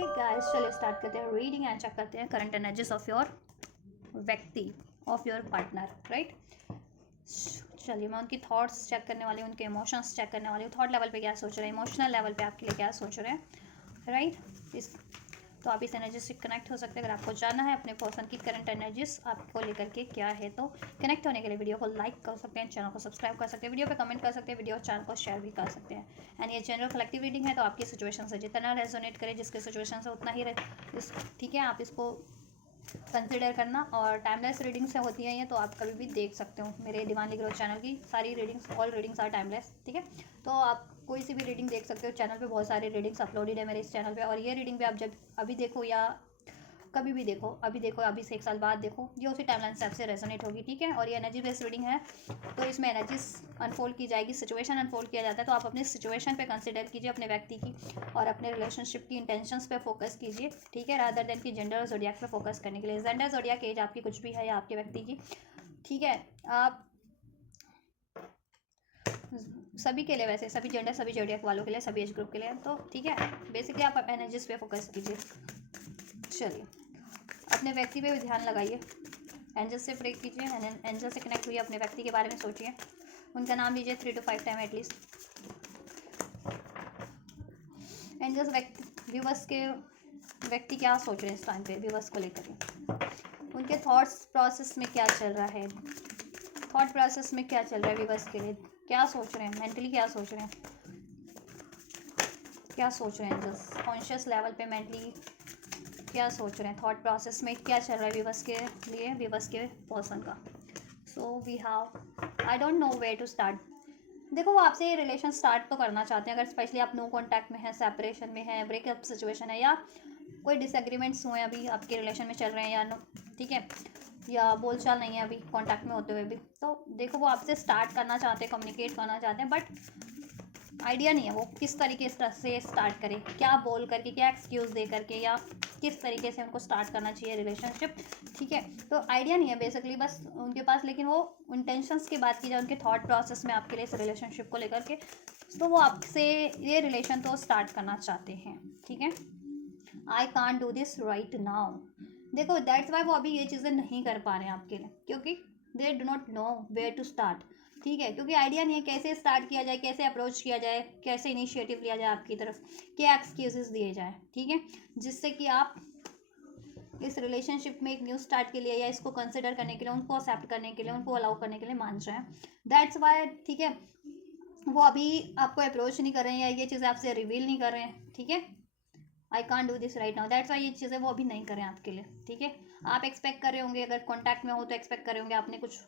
Okay guys, चलिए start करते हैं रीडिंग एंड चेक करते हैं करंट एनर्जीज ऑफ योर व्यक्ति, ऑफ योर पार्टनर, राइट। चलिए मैं उनकी थॉट्स चेक करने वाली हूँ, उनके इमोशंस चेक करने वाली हूँ। थॉट लेवल पे क्या सोच रहे हैं, इमोशनल लेवल पे आपके लिए क्या सोच रहे हैं, राइट। इस तो आप इस एनर्जी से कनेक्ट हो सकते हैं। अगर आपको जानना है अपने पर्सन की करंट एनर्जीज आपको लेकर के क्या है, तो कनेक्ट होने के लिए वीडियो को लाइक कर सकते हैं, चैनल को सब्सक्राइब कर सकते हैं, वीडियो पे कमेंट कर सकते हैं, वीडियो चैनल को शेयर भी कर सकते हैं। एंड ये जनरल कलेक्टिव रीडिंग है, तो आपकी सिचुएशन से जितना रेजोनेट करे, जिसके सिचुएशन से उतना ही ठीक है, आप इसको कंसिडर करना। और टाइमलेस रीडिंग से होती है ये, तो आप कभी भी देख सकते हो। मेरे डिवाइनली ग्रोथ चैनल की सारी readings, all readings are timeless, ठीक है। तो आप कोई सी भी रीडिंग देख सकते हो। चैनल पे बहुत सारी रीडिंग्स अपलोडेड है मेरे इस चैनल पे, और ये रीडिंग भी आप जब अभी देखो या कभी भी देखो, अभी देखो, अभी से 1 साल बाद देखो, ये उसी टाइमलाइन से आपसे रेजोनेट होगी, ठीक है। और ये एनर्जी बेस्ड रीडिंग है, तो इसमें एनर्जीज अनफोल्ड की जाएगी, सिचुएशन अनफोल्ड किया जाता है। तो आप अपनी सिचुएशन पे कंसिडर कीजिए, अपने व्यक्ति की और अपने रिलेशनशिप की इंटेंशंस पे फोकस कीजिए, ठीक है, रादर देन की जेंडर और जोडियाक पे फोकस करने के लिए। जेंडर, जोडियाक, एज आपकी कुछ भी है या आपके व्यक्ति की, ठीक है। आप सभी के लिए, वैसे सभी जेंडर, सभी जोडियाक वालों के लिए, सभी एज ग्रुप के लिए, तो ठीक है। बेसिकली आप एनर्जीज पे फोकस कीजिए। चलिए अपने व्यक्ति पे भी ध्यान लगाइए, एंजल से प्रे कीजिए, एंजल से कनेक्ट हुई अपने व्यक्ति के बारे में सोचिए, उनका नाम लीजिए 3 to 5 time at least. Angels viewers के व्यक्ति क्या सोच रहे हैं इस टाइम पे व्यूवर्स को लेकर, उनके थॉट्स प्रोसेस में क्या चल रहा है, थॉट प्रोसेस में क्या चल रहा है व्यूवर्स के लिए, क्या सोच रहे हैं मेंटली, क्या सोच रहे हैं, क्या सोच रहे हैं एंजल्स कॉन्शियस लेवल पे मेंटली क्या सोच रहे हैं, थॉट प्रोसेस में क्या चल रहा है व्यूवर्स के लिए, व्यूवर्स के पर्सन का। So we have, I don't know where to start. देखो वो आपसे रिलेशन स्टार्ट तो करना चाहते हैं, अगर स्पेशली आप नो कॉन्टैक्ट में है, सेपरेशन में है, ब्रेकअप सिचुएशन है, या कोई डिसएग्रीमेंट्स हुए अभी आपके रिलेशन में चल रहे हैं, या नो, ठीक है, या बोलचाल नहीं है अभी कॉन्टैक्ट में होते हुए भी, तो देखो वो आपसे स्टार्ट करना चाहते हैं, कम्युनिकेट करना चाहते हैं, बट आइडिया नहीं है वो किस तरीके से स्टार्ट करें, क्या बोल करके, क्या एक्सक्यूज़ दे करके, या किस तरीके से उनको स्टार्ट करना चाहिए रिलेशनशिप, ठीक है। तो आइडिया नहीं है बेसिकली बस उनके पास, लेकिन वो इंटेंशंस की बात की जाए, उनके थॉट प्रोसेस में आपके लिए इस रिलेशनशिप को लेकर के, तो वो आपसे ये रिलेशन तो स्टार्ट करना चाहते हैं, ठीक है। I can't do this right now, देखो दैट्स वाई वो अभी ये चीज़ें नहीं कर पा रहे हैं आपके लिए, क्योंकि they do not know where to start, ठीक है, क्योंकि आइडिया नहीं है कैसे स्टार्ट किया जाए, कैसे अप्रोच किया जाए, कैसे इनिशिएटिव लिया जाए आपकी तरफ, क्या एक्सक्यूजेस दिए जाए, ठीक है, जिससे कि आप इस रिलेशनशिप में एक न्यू स्टार्ट के लिए, या इसको कंसिडर करने के लिए, उनको एक्सेप्ट करने के लिए, उनको अलाउ करने के लिए मान जाए। दैट्स वाई, ठीक है, वो अभी आपको अप्रोच नहीं कर रहे हैं, या ये चीज़ें आपसे रिवील नहीं कर रहे हैं, ठीक है। I can do this right now, that's why ये चीज़ें वो अभी नहीं करें आपके लिए, ठीक है। आप एक्सपेक्ट कर रहे होंगे, अगर कॉन्टैक्ट में हो तो एक्सपेक्ट कर रहे होंगे आपने कुछ,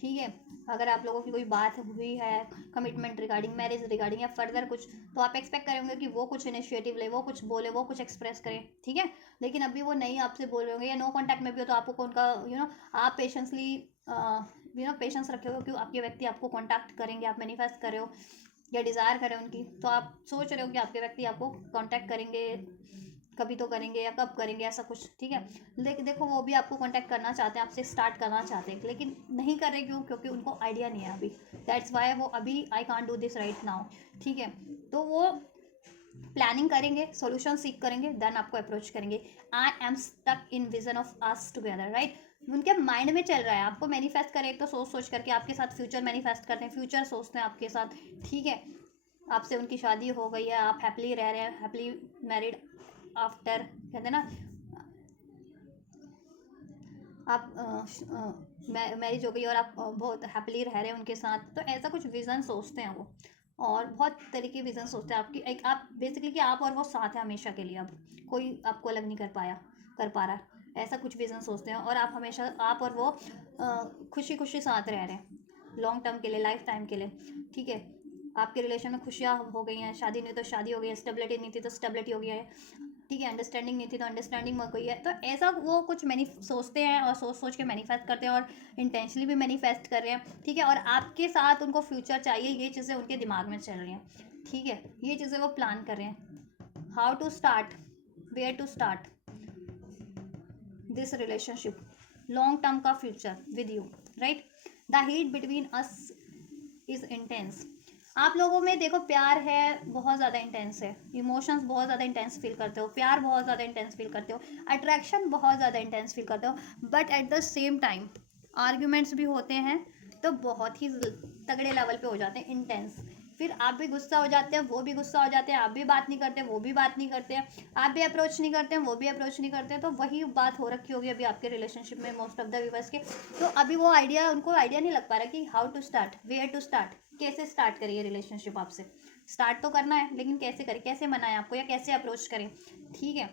ठीक है। अगर आप लोगों की कोई बात हुई है कमिटमेंट रिगार्डिंग, मैरिज रिगार्डिंग, या फर्दर कुछ, तो आप एक्सपेक्ट करेंगे कि वो कुछ इनिशिएटिव ले, वो कुछ बोले, वो कुछ एक्सप्रेस करें, ठीक है। लेकिन अभी वो नहीं आपसे बोल रहे होंगे, या नो कॉन्टैक्ट में भी हो, तो आपको उनका आप पेशेंसली पेशेंस रखे हो कि आपके व्यक्ति आपको कॉन्टैक्ट करेंगे, आप मैनिफेस्ट कर रहे हो या डिज़ायर करें उनकी, तो आप सोच रहे हो कि आपके व्यक्ति आपको कांटेक्ट करेंगे, कभी तो करेंगे या कब करेंगे, ऐसा कुछ, ठीक है। लेकिन देखो वो भी आपको कांटेक्ट करना चाहते हैं, आपसे स्टार्ट करना चाहते हैं, लेकिन नहीं कर रहे, क्यों, क्योंकि उनको आइडिया नहीं है अभी, दैट्स वाई वो अभी I can't do this right now, ठीक है। तो वो प्लानिंग करेंगे, सॉल्यूशन सीख करेंगे, देन आपको अप्रोच करेंगे। I am stuck in vision of us together, right, उनके माइंड में चल रहा है, आपको मैनिफेस्ट करें, एक तो सोच सोच करके आपके साथ फ्यूचर मैनिफेस्ट करते हैं, फ्यूचर सोचते हैं आपके साथ, ठीक है। आपसे उनकी शादी हो गई है, आप हैप्पीली रह रहे हैं, हैप्पीली मैरिड आफ्टर, कहते हैं ना, आप मैरिज हो गई और आप बहुत हैप्पीली रह रहे हैं उनके साथ, तो ऐसा कुछ विज़न सोचते हैं वो, और बहुत तरीके विज़न सोचते हैं आपकी, एक आप बेसिकली कि आप और वो साथ है हमेशा के लिए, अब कोई आपको अलग नहीं कर पा रहा, ऐसा कुछ विज़न सोचते हैं, और आप हमेशा, आप और वो खुशी खुशी साथ रह रहे हैं लॉन्ग टर्म के लिए, लाइफ टाइम के लिए, ठीक है। आपके रिलेशन में खुशियाँ हो गई हैं, शादी नहीं तो शादी हो गई है, स्टेबिलिटी नहीं थी तो स्टेबिलिटी हो गई है, ठीक है, अंडरस्टैंडिंग नहीं थी तो अंडरस्टैंडिंग हो गई है, तो ऐसा वो कुछ सोचते हैं, और सोच सोच के मैनिफेस्ट करते हैं, और इंटेंशनली भी मैनिफेस्ट कर रहे हैं, ठीक है। और आपके साथ उनको फ्यूचर चाहिए, ये चीज़ें उनके दिमाग में चल रही हैं, ठीक है, ये चीज़ें वो प्लान कर रहे हैं, how to start, where to start this relationship, long term का future with you, right. The heat between us is intense, आप लोगों में देखो प्यार है, बहुत ज़्यादा इंटेंस है, इमोशंस बहुत ज़्यादा इंटेंस फील करते हो, प्यार बहुत ज़्यादा इंटेंस फील करते हो, अट्रैक्शन बहुत ज़्यादा इंटेंस फील करते हो, but at the same time arguments भी होते हैं तो बहुत ही तगड़े लेवल पे हो जाते हैं, इंटेंस। फिर आप भी गुस्सा हो जाते हैं, वो भी गुस्सा हो जाते हैं, आप भी बात नहीं करते, वो भी बात नहीं करते हैं, आप भी अप्रोच नहीं करते हैं, वो भी अप्रोच नहीं करते हैं। तो वही बात हो रखी होगी अभी आपके रिलेशनशिप में मोस्ट ऑफ द व्यूवर्स के। तो अभी वो आइडिया, उनको आइडिया नहीं लग पा रहा कि how to start, where to start, कैसे स्टार्ट करिए रिलेशनशिप आपसे। स्टार्ट तो करना है लेकिन कैसे करें, कैसे मनाएं आपको, या कैसे अप्रोच करें, ठीक है।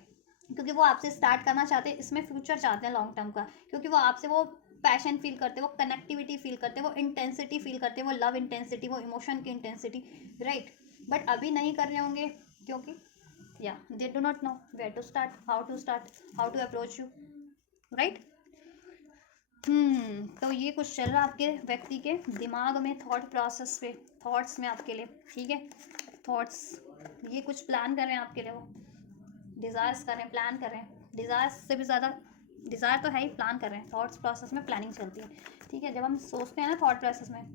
क्योंकि वो आपसे स्टार्ट करना चाहते हैं, इसमें फ्यूचर चाहते हैं लॉन्ग टर्म का, क्योंकि वो आपसे वो पैशन फील करते हैं, वो कनेक्टिविटी फील करते हैं, वो इंटेंसिटी फील करते हैं, वो लव इंटेंसिटी, वो इमोशन की इंटेंसिटी, राइट। बट अभी नहीं कर रहे होंगे क्योंकि या they do not know where to start, how to approach you, right. तो ये कुछ चल रहा है आपके व्यक्ति के दिमाग में, थॉट प्रोसेस पे, थॉट्स में आपके लिए, ठीक है। थॉट्स, ये कुछ प्लान कर रहे हैं आपके लिए, वो डिज़ायर्स कर रहे हैं, प्लान कर रहे हैं, डिज़ायर्स से भी ज़्यादा डिज़ायर तो है ही, प्लान कर रहे हैं। थॉट्स प्रोसेस में प्लानिंग चलती है, ठीक है। जब हम सोचते हैं ना थॉट प्रोसेस में,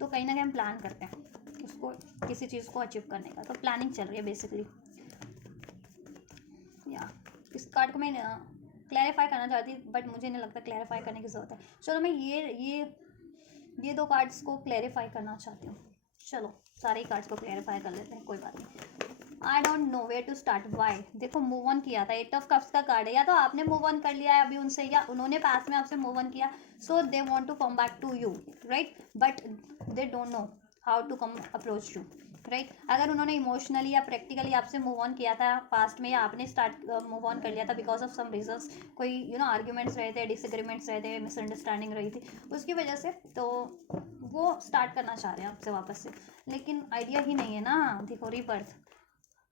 तो कहीं ना कहीं हम प्लान करते हैं उसको, किसी चीज़ को अचीव करने का, तो प्लानिंग चल रही है बेसिकली। या इस कार्ड को मैं क्लैरिफाई करना चाहती, बट मुझे नहीं लगता क्लैरिफाई करने की ज़रूरत है। चलो मैं ये दो कार्ड्स को क्लैरिफाई करना चाहती हूँ। चलो सारे ही कार्ड्स को क्लैरिफाई कर लेते हैं, कोई बात नहीं। I don't know where to start, why. देखो मूव ऑन किया था, 8 ऑफ कप्स का कार्ड है, या तो आपने मूव ऑन कर लिया है अभी उनसे, या उन्होंने पास में आपसे मूव ऑन किया, so they want to come back to you, right, but they don't know how to come approach you, right. अगर उन्होंने इमोशनली या प्रैक्टिकली आपसे मूव ऑन किया था पास्ट में, या आपने स्टार्ट मूव ऑन कर लिया था बिकॉज ऑफ सम रीजंस, कोई आर्ग्यूमेंट्स रहे थे, डिसएग्रीमेंट्स रहे थे, मिसअंडरस्टैंडिंग रही थी, उसकी वजह से, तो वो स्टार्ट करना चाह रहे हैं आपसे वापस से। लेकिन आइडिया ही नहीं है ना, देखो रीबर्थ,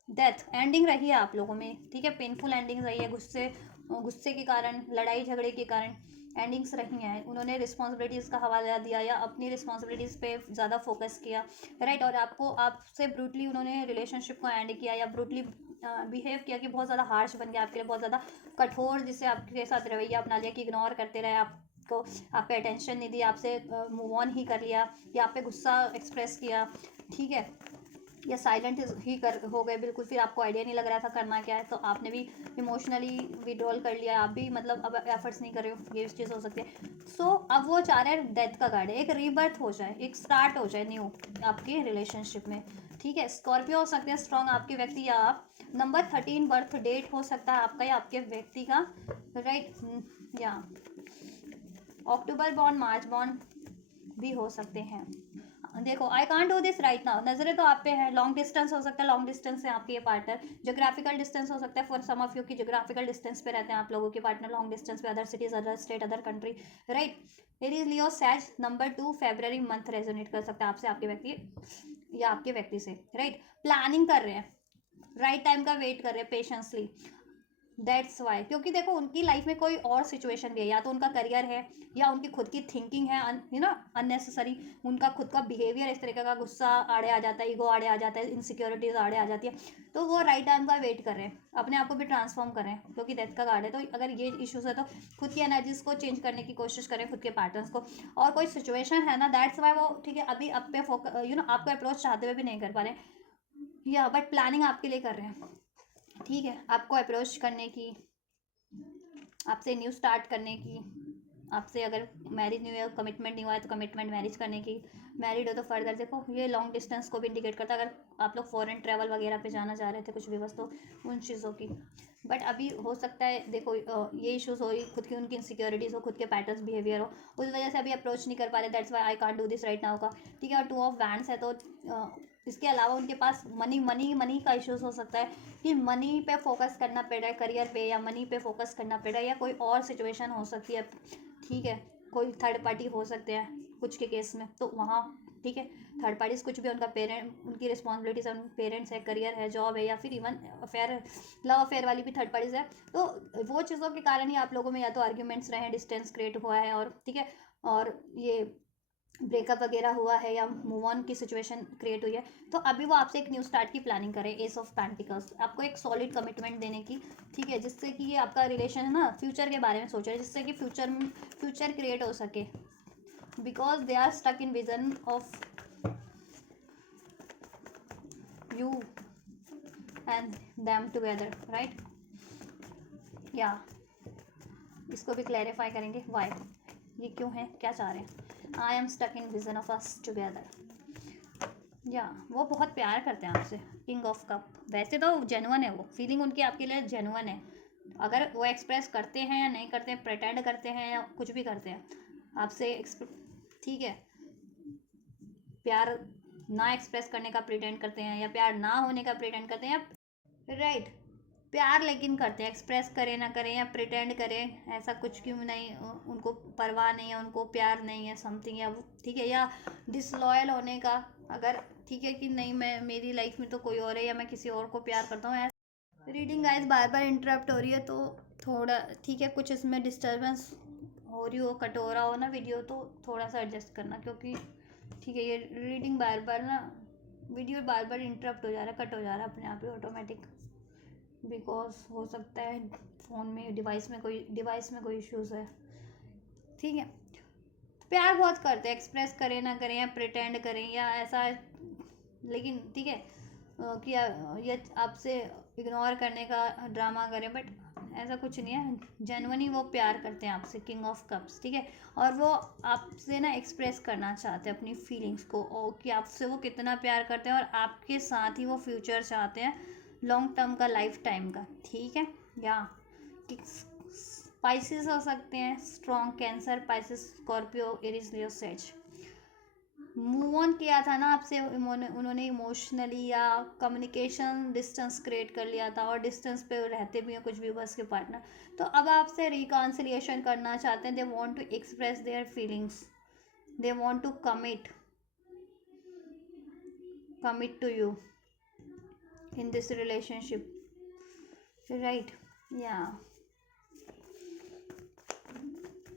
डेथ, एंडिंग रही है आप लोगों में, ठीक है। पेनफुल एंडिंग रही है, गुस्से के कारण, लड़ाई झगड़े के कारण एंडिंग्स रही हैं। उन्होंने रिस्पॉन्सिबिलिटीज़ का हवाला दिया या अपनी रिस्पॉन्सिबिलिटीज़ पे ज़्यादा फोकस किया, राइट। और आपसे ब्रूटली उन्होंने रिलेशनशिप को एंड किया, या ब्रूटली बिहेव किया कि बहुत ज़्यादा हार्श बन गया आपके लिए, बहुत ज़्यादा कठोर, जिससे आपके साथ रवैया अपना लिया कि इग्नोर करते रहे आपको, आप पे अटेंशन नहीं दी, आपसे मूव ऑन ही कर लिया, या आप पे गुस्सा एक्सप्रेस किया, ठीक है, या साइलेंट ही कर हो गए बिल्कुल। फिर आपको आइडिया नहीं लग रहा था करना क्या है, तो आपने भी इमोशनली विड्रॉल कर लिया, आप भी मतलब अब एफर्ट्स नहीं कर रहे हो, ये चीज़ हो सकती है। सो अब वो चाह रहे हैं डेथ का कार्ड है, एक रीबर्थ हो जाए, एक स्टार्ट हो जाए न्यू आपके रिलेशनशिप में, ठीक है। स्कॉर्पियो हो सकते हैं स्ट्रॉन्ग आपके व्यक्ति, या आप नंबर 13 बर्थ डेट हो सकता है आपका या आपके व्यक्ति का, राइट। या अक्टूबर बॉन्ड, मार्च बॉन्ड भी हो सकते हैं। देखो I can't do this right now, नजरें तो आप पे है, लॉन्ग डिस्टेंस हो सकता है, लॉन्ग डिस्टेंस है आपके ये पार्टनर, जोग्राफिकल डिस्टेंस हो सकता है फॉर सम ऑफ यू की जोग्राफिकल डिस्टेंस पे रहते हैं आप लोगों के पार्टनर, लॉन्ग डिस्टेंस पे, other cities, other state, other country, right. Aries, Leo, Sag, number 2 February month resonate कर सकता है आपसे, आपके व्यक्ति या आपके व्यक्ति से, राइट। प्लानिंग कर रहे हैं, राइट टाइम का वेट कर रहे हैं पेशेंसली, दैट्स वाई। क्योंकि देखो उनकी लाइफ में कोई और सिचुएशन भी है, या तो उनका करियर है, या उनकी खुद की थिंकिंग है, अननेसेसरी, उनका खुद का बिहेवियर इस तरीके का, गुस्सा आड़े आ जाता है, ईगो आड़े आ जाता है, इनसिक्योरिटीज आड़े आ जाती है, तो वो राइट टाइम का वेट कर रहे हैं, अपने आप को भी ट्रांसफॉर्म कर रहे हैं, क्योंकि डेथ का कार्ड है। तो अगर ये इश्यूज है तो खुद की एनर्जीज को चेंज करने की कोशिश करें, खुद के पैटर्न्स को, और कोई सिचुएशन है ना, दैट्स वाई वो, ठीक है, अभी आप पे आपको अप्रोच चाहते हुए भी नहीं कर पा रहे, या बट प्लानिंग आपके लिए कर रहे हैं, ठीक है, आपको अप्रोच करने की, आपसे न्यू स्टार्ट करने की, आपसे अगर मैरिज नहीं हुआ, कमिटमेंट नहीं हुआ है तो कमिटमेंट मैरिज करने की, मैरिड हो तो फर्दर, देखो ये लॉन्ग डिस्टेंस को भी इंडिकेट करता है, अगर आप लोग फॉरेन ट्रैवल वगैरह पे जाना चाह रहे थे कुछ भी बस, तो उन चीज़ों की। बट अभी हो सकता है देखो ये इश्यूज हो, खुद की उनकी इनसिक्योरिटीज़ हो, खुद के पैटर्न्स बिहेवियर हो, उस वजह से अभी अप्रोच नहीं कर पा रहे, that's why I can't do this right now का, ठीक है। और 2 ऑफ वैंड्स है, तो इसके अलावा उनके पास मनी का इश्यूज हो सकता है, कि मनी पे फोकस करना पड़ रहा है, करियर पे, या मनी पे फोकस करना पड़ रहा है, या कोई और सिचुएशन हो सकती है, ठीक है। कोई थर्ड पार्टी हो सकते हैं कुछ के केस में, तो वहाँ, ठीक है, थर्ड पार्टीज कुछ भी, उनका उनकी रिस्पॉन्सिबिलिटीज है, पेरेंट्स है, करियर है, जॉब है, या फिर इवन अफेयर, लव अफेयर वाली भी थर्ड पार्टीज है, तो वो चीज़ों के कारण ही आप लोगों में या तो आर्ग्यूमेंट्स रहे हैं, डिस्टेंस क्रिएट हुआ है, और ठीक है, और ये ब्रेकअप वगैरह हुआ है, या मूव ऑन की सिचुएशन क्रिएट हुई है, तो अभी वो आपसे एक न्यू स्टार्ट की प्लानिंग करें, एस ऑफ पेंटिकल्स, आपको एक सॉलिड कमिटमेंट देने की, ठीक है, जिससे कि ये आपका रिलेशन है ना, फ्यूचर के बारे में सोच रहे हैं, जिससे कि फ्यूचर क्रिएट हो सके, because they are stuck in vision of you and them together, right? या इसको भी क्लैरिफाई करेंगे वाई, ये क्यों है, क्या चाह रहे हैं. I am stuck in vision of us together. या वो बहुत प्यार करते हैं आपसे. किंग ऑफ कप, वैसे तो जेन्युइन है, वो फीलिंग उनकी आपके लिए जेन्युइन है. अगर वो एक्सप्रेस करते हैं या नहीं करते हैं, प्रिटेंड करते हैं या कुछ भी करते हैं आपसे, ठीक है, प्यार ना एक्सप्रेस करने का प्रिटेंड करते हैं या प्यार ना होने का प्रिटेंड करते हैं, या राइट, प्यार लेकिन करते हैं, एक्सप्रेस करें ना करें या प्रिटेंड करें, ऐसा कुछ क्यों नहीं, उनको परवाह नहीं है, उनको प्यार नहीं है समथिंग, या ठीक है, या डिसलॉयल होने का, अगर ठीक है कि नहीं मैं, मेरी लाइफ में तो कोई और है या मैं किसी और को प्यार करता हूँ. रीडिंग गाइस बार बार इंटरप्ट हो रही है तो थोड़ा ठीक है, कुछ इसमें डिस्टर्बेंस हो रही हो, कट हो रहा हो ना वीडियो, तो थोड़ा सा एडजस्ट करना, क्योंकि ठीक है ये रीडिंग बार बार ना, वीडियो बार बार इंटरप्ट हो जा रहा है, कट हो जा रहा है अपने आप ही ऑटोमेटिक, बिकॉज हो सकता है फ़ोन में डिवाइस में कोई इश्यूज़ है. ठीक है, प्यार बहुत करते हैं, एक्सप्रेस करें ना करें या प्रिटेंड करें या ऐसा, लेकिन ठीक है कि ये आपसे इग्नोर करने का ड्रामा करें, बट ऐसा कुछ नहीं है, जेन्युइनली वो प्यार करते हैं आपसे. किंग ऑफ कप्स, ठीक है, और वो आपसे ना एक्सप्रेस करना चाहते हैं अपनी फीलिंग्स को, और कि आपसे वो कितना प्यार करते हैं, और आपके साथ ही वो फ्यूचर चाहते हैं, लॉन्ग टर्म का, लाइफ टाइम का. ठीक है, या स्पाइसेस हो सकते हैं strong, cancer, Pisces, Scorpio, Aries, Leo, says. Move on किया था ना आपसे उन्होंने इमोशनली, या कम्युनिकेशन डिस्टेंस क्रिएट कर लिया था, और डिस्टेंस पे रहते भी हैं कुछ व्यूवर्स के पार्टनर, तो अब आपसे रिकॉन्सिलिएशन करना चाहते हैं. They want to express their feelings, they want to commit to you in this relationship, right. या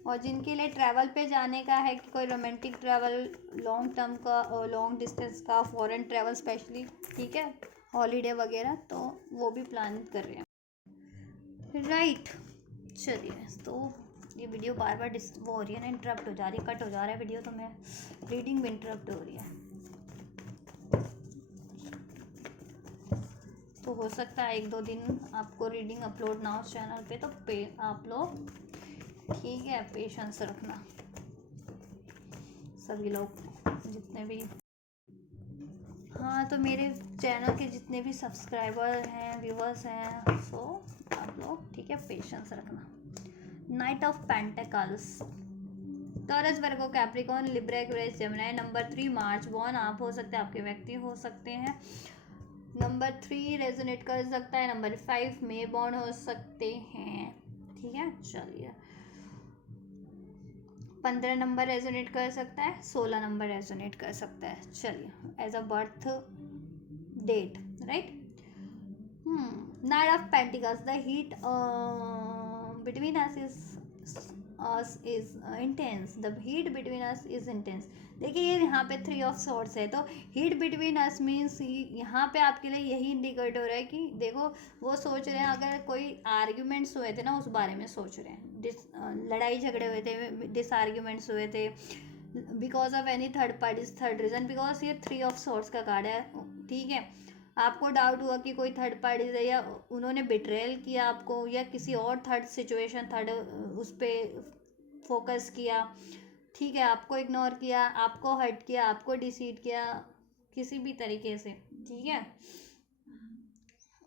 और जिनके लिए ट्रैवल पे जाने का है, कि कोई रोमांटिक ट्रैवल, लॉन्ग टर्म का और लॉन्ग डिस्टेंस का, फॉरेन ट्रैवल स्पेशली, ठीक है, हॉलीडे वगैरह, तो वो भी प्लान कर रहे हैं, राइट. चलिए, तो ये वीडियो बार बार वो हो रही है ना, इंटरप्ट हो जा रही है, कट हो जा रहा है वीडियो, तो मैं रीडिंग भी इंटरप्ट हो रही है, तो हो सकता है 1-2 दिन आपको रीडिंग अपलोड ना हो चैनल पे, तो आप लोग ठीक है पेशेंस रखना, सभी लोग जितने भी, हाँ, तो मेरे चैनल के जितने भी सब्सक्राइबर हैं, व्यूवर्स हैं, सो आप लोग ठीक है पेशेंस रखना. Night of pentacles, taurus, Virgo, Capricorn, Libra, Aquarius, Gemini. Number 3 March born आप हो सकते हैं, आपके व्यक्ति हो सकते हैं. नंबर 3 रेजोनेट कर सकता है. नंबर 5 मे बॉर्न हो सकते हैं. ठीक है, चलिए, 15 नंबर रेजोनेट कर सकता है, 16 नंबर रेजोनेट कर सकता है. चलिए, as a birth date, right. Knight of pentacles, the heat between us is intense. The heat between us is intense. देखिए ये यहाँ पे 3 ऑफ सॉर्ड्स है, तो हीट बिटवीन अस मीन्स यहाँ पे आपके लिए यही इंडिकेट हो रहा है कि देखो वो सोच रहे हैं, अगर कोई आर्ग्यूमेंट्स हुए थे ना उस बारे में सोच रहे हैं, लड़ाई झगड़े हुए थे, डिस आर्ग्यूमेंट्स हुए थे, because of any third parties, third reason, because ये 3 ऑफ सॉर्ड्स का कार्ड है. ठीक है, आपको डाउट हुआ कि कोई थर्ड पार्टीज है, या उन्होंने बिट्रेल किया आपको, या किसी और थर्ड सिचुएशन, थर्ड उस पर फोकस किया. ठीक है, आपको इग्नोर किया, आपको हर्ट किया, आपको डिसीट किया किसी भी तरीके से. ठीक है,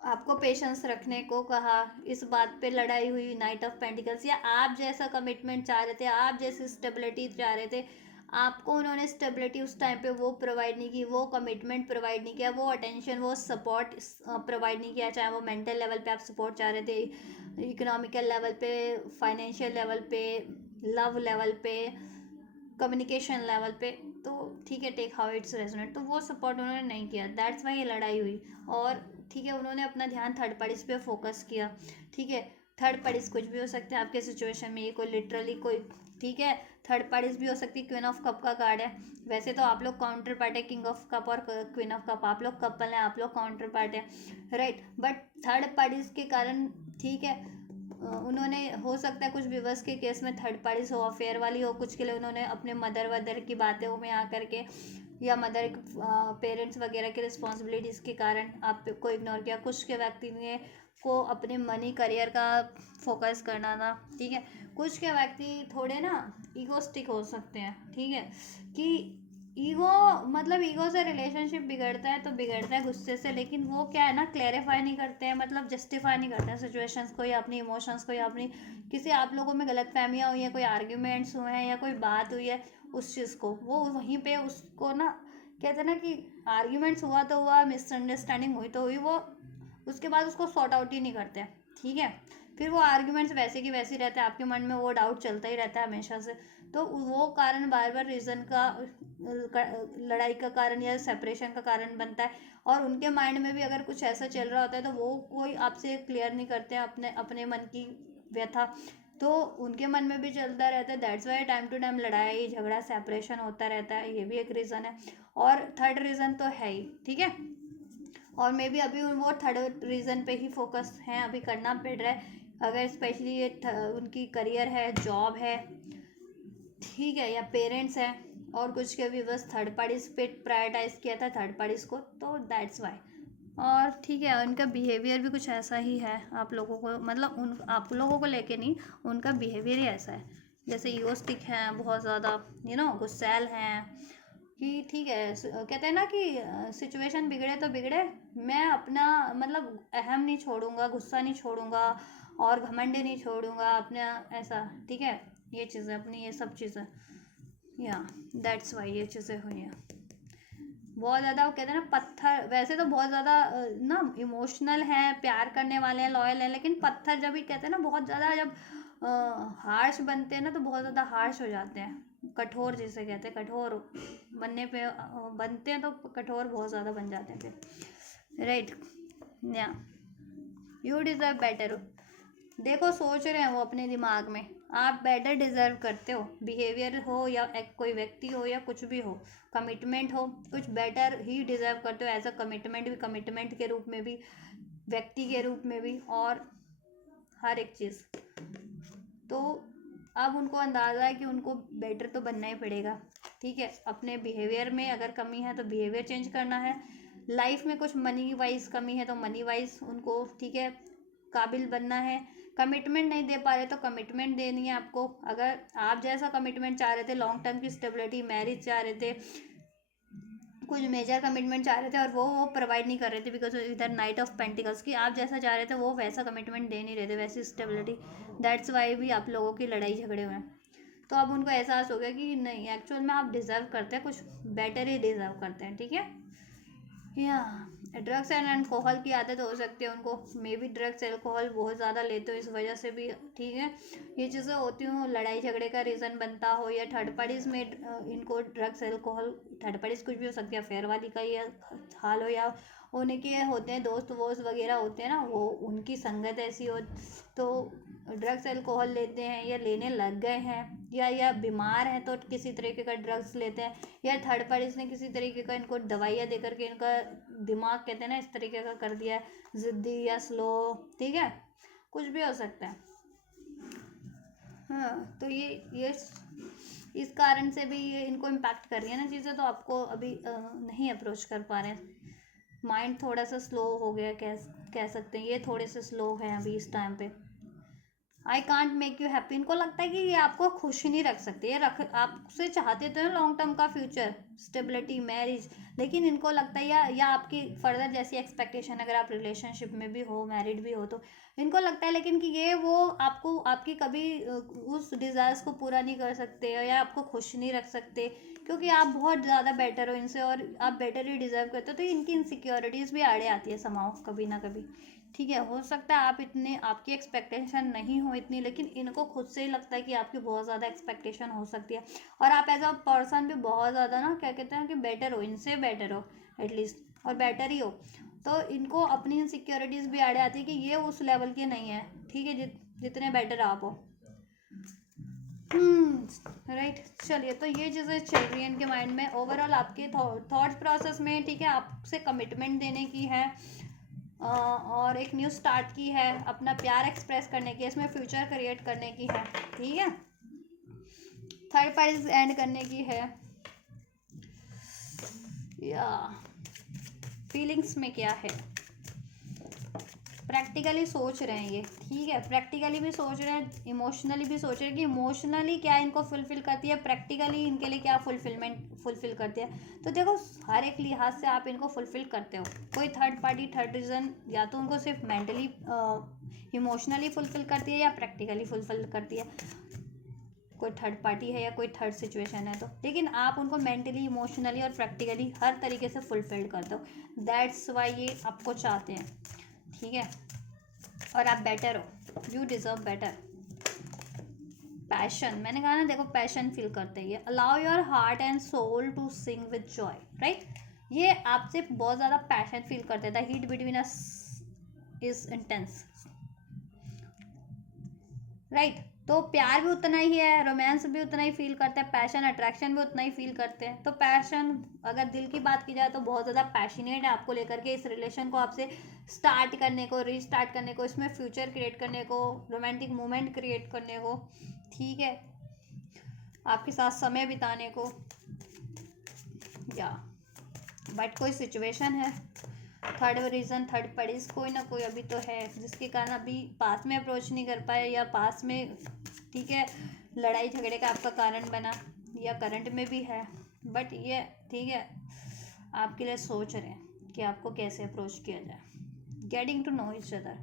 आपको पेशेंस रखने को कहा, इस बात पे लड़ाई हुई. नाइट ऑफ पेंटिकल्स, या आप जैसा कमिटमेंट चाह रहे थे, आप जैसी स्टेबिलिटी चाह रहे थे, आपको उन्होंने स्टेबिलिटी उस टाइम पे वो प्रोवाइड नहीं की, वो कमिटमेंट प्रोवाइड नहीं किया, वो अटेंशन, वो सपोर्ट प्रोवाइड नहीं किया. चाहे वो मेंटल लेवल पे आप सपोर्ट चाह रहे थे, इकोनॉमिकल लेवल पे, फाइनेंशियल लेवल पे, लव लेवल पे, कम्युनिकेशन लेवल पे, तो ठीक है, टेक हाउ इट्स रेजोनेट, तो वो सपोर्ट उन्होंने नहीं किया. दैट्स वाई ये लड़ाई हुई. और ठीक है, उन्होंने अपना ध्यान थर्ड पार्टीज पे फोकस किया. ठीक है, थर्ड पार्टीज कुछ भी हो सकते हैं आपके सिचुएशन में, ये कोई लिटरली कोई, ठीक है, थर्ड पार्टीज भी हो सकती है. क्वीन ऑफ कप का कार्ड है, वैसे तो आप लोग काउंटर पार्ट है, किंग ऑफ कप और क्वीन ऑफ कप, आप लोग कपल हैं, आप लोग काउंटर पार्ट है, राइट. बट थर्ड पार्टीज के कारण, ठीक है, उन्होंने हो सकता है कुछ व्यूवर्स के केस में थर्ड पार्टीज हो, अफेयर वाली हो, कुछ के लिए उन्होंने अपने मदर वदर की बातें में आकर के या मदर पेरेंट्स वगैरह की रिस्पॉन्सिबिलिटीज़ के कारण आपको इग्नोर किया। कुछ के व्यक्ति ने को अपने मनी करियर का फोकस करना था, ठीक है। कुछ के व्यक्ति थोड़े ना ईगोस्टिक हो सकते हैं, ठीक है, कि ईगो मतलब ईगो से रिलेशनशिप बिगड़ता है तो बिगड़ता है गुस्से से, लेकिन वो क्या है ना, क्लेरिफाई नहीं करते हैं, मतलब जस्टिफाई नहीं करते हैं सिचुएशंस को या अपनी इमोशंस को या अपनी किसी आप लोगों में गलतफहमियां हुई हैं, कोई आर्ग्यूमेंट्स हुए हैं या कोई बात हुई है उस चीज़ को वो वहीं पे उसको ना कहते हैं ना कि आर्ग्यूमेंट्स हुआ तो हुआ, मिसअंडरस्टैंडिंग हुई तो हुई, वो उसके बाद उसको सॉर्ट आउट ही नहीं करते हैं, ठीक है। फिर वो आर्ग्यूमेंट्स वैसे की वैसे रहते हैं, आपके मन में वो डाउट चलता ही रहता है हमेशा से। तो वो कारण बार बार रीज़न का लड़ाई का कारण या सेपरेशन का कारण बनता है। और उनके माइंड में भी अगर कुछ ऐसा चल रहा होता है तो वो कोई आपसे क्लियर नहीं करते हैं अपने अपने मन की व्यथा, तो उनके मन में भी चलता रहता है। That's why time to time लड़ाई झगड़ा सेपरेशन होता रहता है, ये भी एक रीज़न है। और थर्ड रीज़न तो है ही, ठीक है। और मे बी अभी वो थर्ड रीज़न पे ही फोकस हैं, अभी करना पड़ रहा है। अगर स्पेशली ये उनकी करियर है, जॉब है, ठीक है, या पेरेंट्स हैं, और कुछ के भी बस थर्ड पार्टीज पे प्रायोरिटाइज किया था थर्ड पार्टीज को, तो दैट्स वाई। और ठीक है, उनका बिहेवियर भी कुछ ऐसा ही है आप लोगों को, मतलब उन आप लोगों को लेके नहीं, उनका बिहेवियर ही ऐसा है। जैसे ईगोस्टिक हैं बहुत ज़्यादा, गुस्सैल हैं, कि ठीक है कहते हैं ना कि सिचुएशन बिगड़े तो बिगड़े, मैं अपना मतलब अहम नहीं छोड़ूंगा, गुस्सा नहीं छोड़ूंगा और घमंड नहीं छोड़ूंगा अपना, ऐसा, ठीक है। ये चीज़ें अपनी ये सब चीज़ें, या दैट्स वाई ये चीज़ें हुई हैं। बहुत ज़्यादा वो कहते हैं ना पत्थर, वैसे तो बहुत ज़्यादा ना इमोशनल हैं, प्यार करने वाले हैं, लॉयल हैं, लेकिन पत्थर जब भी कहते हैं ना बहुत ज़्यादा जब हार्श बनते हैं ना तो बहुत ज़्यादा हार्श हो जाते हैं, कठोर जिसे कहते हैं, कठोर बनने पे बनते हैं तो कठोर बहुत ज़्यादा बन जाते हैं फिर, राइट। या यू डिज़र्व बेटर, देखो सोच रहे हैं वो अपने दिमाग में, आप बेटर डिजर्व करते हो, बिहेवियर हो या कोई व्यक्ति हो या कुछ भी हो, कमिटमेंट हो, कुछ बेटर ही डिजर्व करते हो, एज अ कमिटमेंट भी, कमिटमेंट के रूप में भी, व्यक्ति के रूप में भी, और हर एक चीज़। तो अब उनको अंदाज़ा है कि उनको बेटर तो बनना ही पड़ेगा, ठीक है। अपने बिहेवियर में अगर कमी है तो बिहेवियर चेंज करना है, लाइफ में कुछ मनी वाइज कमी है तो मनी वाइज उनको, ठीक है, काबिल बनना है। कमिटमेंट नहीं दे पा रहे तो कमिटमेंट देनी है आपको, अगर आप जैसा कमिटमेंट चाह रहे थे, लॉन्ग टर्म की स्टेबिलिटी, मैरिज चाह रहे थे, कुछ मेजर कमिटमेंट चाह रहे थे और वो प्रोवाइड नहीं कर रहे थे, बिकॉज इधर नाइट ऑफ पेंटिकल्स की आप जैसा चाह रहे थे वो वैसा कमिटमेंट दे नहीं रहे थे, वैसी स्टेबिलिटी, दैट्स वाई भी आप लोगों की लड़ाई झगड़े हुए हैं। तो अब उनको एहसास हो गया कि नहीं, एक्चुअल में आप डिज़र्व करते हैं, कुछ बेटर ही डिज़र्व करते हैं, ठीक है। या ड्रग्स एंड अल्कोहल की आदत हो सकती है उनको, मे बी ड्रग्स एल्कोहल बहुत ज़्यादा लेते हो इस वजह से भी, ठीक है। ये चीज़ें होती हूँ, लड़ाई झगड़े का रीज़न बनता हो, या थर्ड पार्टीज़ में इनको ड्रग्स एल्कोहल, थर्ड पार्टीज़ कुछ भी हो सकती है, अफेयर वाली का ही हाल हो, या उनके होते हैं दोस्त वोस्त वगैरह होते हैं ना, वो उनकी संगत ऐसी हो तो ड्रग्स एल्कोहल लेते हैं, या लेने लग गए हैं, या बीमार हैं तो किसी तरीके का ड्रग्स लेते हैं, या थर्ड पार्टीज ने किसी तरीके का इनको दवाइयाँ दे करके इनका दिमाग कहते हैं ना इस तरीके का कर दिया है, ज़िद्दी या स्लो, ठीक है, कुछ भी हो सकता है। हाँ, तो ये इस कारण से भी ये इनको इम्पैक्ट कर रही है ना चीज़ें, तो आपको अभी नहीं अप्रोच कर पा रहे हैं, माइंड थोड़ा सा स्लो हो गया, कह सकते हैं, ये थोड़े से स्लो है अभी इस टाइम पे। I can't make you happy, इनको लगता है कि ये आपको खुश ही नहीं रख सकते, ये रख आपसे चाहते तो है लॉन्ग टर्म का फ्यूचर, स्टेबिलिटी, मैरिज, लेकिन इनको लगता है या आपकी फर्दर जैसी एक्सपेक्टेशन, अगर आप रिलेशनशिप में भी हो, मैरिड भी हो, तो इनको लगता है लेकिन कि ये वो आपको आपकी कभी उस डिज़ायर्स को पूरा नहीं कर सकते या आपको खुश नहीं रख सकते, क्योंकि आप बहुत ज़्यादा बेटर हो इनसे और आप बेटर ही डिज़र्व करते हो, तो इनकी इनसिक्योरिटीज़ भी आड़े आती है समाओ कभी ना कभी, ठीक है। हो सकता है आप इतने, आपकी एक्सपेक्टेशन नहीं हो इतनी, लेकिन इनको खुद से ही लगता है कि आपकी बहुत ज़्यादा एक्सपेक्टेशन हो सकती है, और आप एज अ पर्सन भी बहुत ज़्यादा ना क्या कहते हैं कि बेटर हो, इनसे बेटर हो एटलीस्ट, और बेटर ही हो, तो इनको अपनी इनसिक्योरिटीज़ भी आड़े आती है कि ये उस लेवल के नहीं है, ठीक है, जितने बेटर आप हो। राइट, चलिए, तो ये चीज़ें चल रही हैं इनके माइंड में, ओवरऑल आपके थॉट प्रोसेस में, ठीक है, आपसे कमिटमेंट देने की है, और एक न्यू स्टार्ट की है, अपना प्यार एक्सप्रेस करने की, इसमें फ्यूचर क्रिएट करने की है, ठीक है, थर्ड पार्टीज एंड करने की है, या फीलिंग्स में क्या है, प्रैक्टिकली सोच रहे हैं ये, ठीक है, प्रैक्टिकली भी सोच रहे हैं, इमोशनली भी सोच रहे हैं कि इमोशनली क्या इनको फुलफिल करती है, प्रैक्टिकली इनके लिए क्या फुलफिल करती है। तो देखो हर एक लिहाज से आप इनको फुलफिल करते हो। कोई थर्ड पार्टी थर्ड रीज़न या तो उनको सिर्फ मेंटली इमोशनली फुलफिल करती है या प्रैक्टिकली फुलफिल करती है, कोई थर्ड पार्टी है या कोई थर्ड सिचुएशन है तो, लेकिन आप उनको मेंटली इमोशनली और प्रैक्टिकली हर तरीके से फुलफिल्ड करते हो। दैट्स वाई ये आपको चाहते हैं, ठीक है, और आप बेटर हो, यू डिजर्व बेटर। पैशन, मैंने कहा ना, देखो पैशन फील करते हैं ये। Allow your heart and soul to sing with joy, right, ये आपसे बहुत ज़्यादा पैशन फील करते हैं। The heat between us is intense, right, तो प्यार भी उतना ही है, रोमांस भी उतना ही फील करते हैं, पैशन अट्रैक्शन भी उतना ही फील करते हैं। तो पैशन, अगर दिल की बात की जाए तो बहुत ज़्यादा पैशनेट है आपको लेकर के, इस रिलेशन को आपसे स्टार्ट करने को, रीस्टार्ट करने को, इसमें फ्यूचर क्रिएट करने को, रोमांटिक मोमेंट क्रिएट करने को, ठीक है, आपके साथ समय बिताने को, या बट कोई सिचुएशन है, थर्ड रीज़न, थर्ड पार्टीज कोई ना कोई अभी तो है जिसके कारण अभी पास में अप्रोच नहीं कर पाए, या पास में, ठीक है, लड़ाई झगड़े का आपका कारण बना, या करंट में भी है, बट ये, ठीक है, आपके लिए सोच रहे हैं कि आपको कैसे अप्रोच किया जाए। Getting to know each other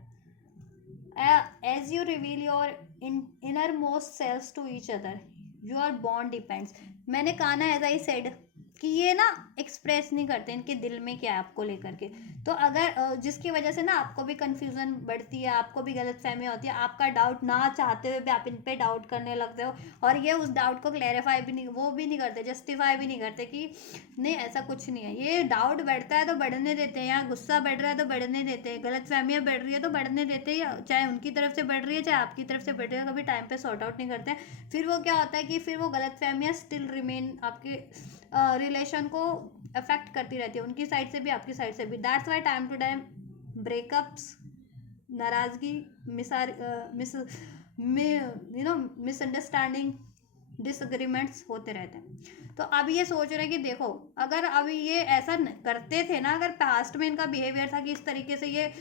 as you reveal your innermost selves to each other, your bond depends. मैंने कहा ना, एज आई सेड, कि ये ना एक्सप्रेस नहीं करते इनके दिल में क्या है आपको लेकर के। तो अगर जिसकी वजह से ना आपको भी कंफ्यूजन बढ़ती है, आपको भी गलतफहमी होती है, आपका डाउट ना चाहते हुए भी आप इन पे डाउट करने लगते हो, और ये उस डाउट को क्लैरिफाई भी नहीं, वो भी नहीं करते, जस्टिफाई भी नहीं करते कि नहीं ऐसा कुछ नहीं है। ये डाउट बढ़ता है तो बढ़ने देते हैं, या गुस्सा बढ़ रहा है तो बढ़ने देते हैं, गलतफहमियाँ बढ़ रही है तो बढ़ने देते हैं, चाहे उनकी तरफ से बढ़ रही है चाहे आपकी तरफ से बढ़ रही है, कभी टाइम पे सॉर्ट आउट नहीं करते हैं। फिर वो क्या होता है कि फिर वो गलतफहमियाँ स्टिल रिमेन आपके रिलेशन को अफेक्ट करती रहती है, उनकी साइड से भी आपकी साइड से भी। That's why time to time breakups, नाराज़गी, मिसअंडरस्टैंडिंग, डिसएग्रीमेंट्स होते रहते हैं। तो अब ये सोच रहे हैं कि देखो, अगर अभी ये ऐसा करते थे ना, अगर पास्ट में इनका बिहेवियर था कि इस तरीके से ये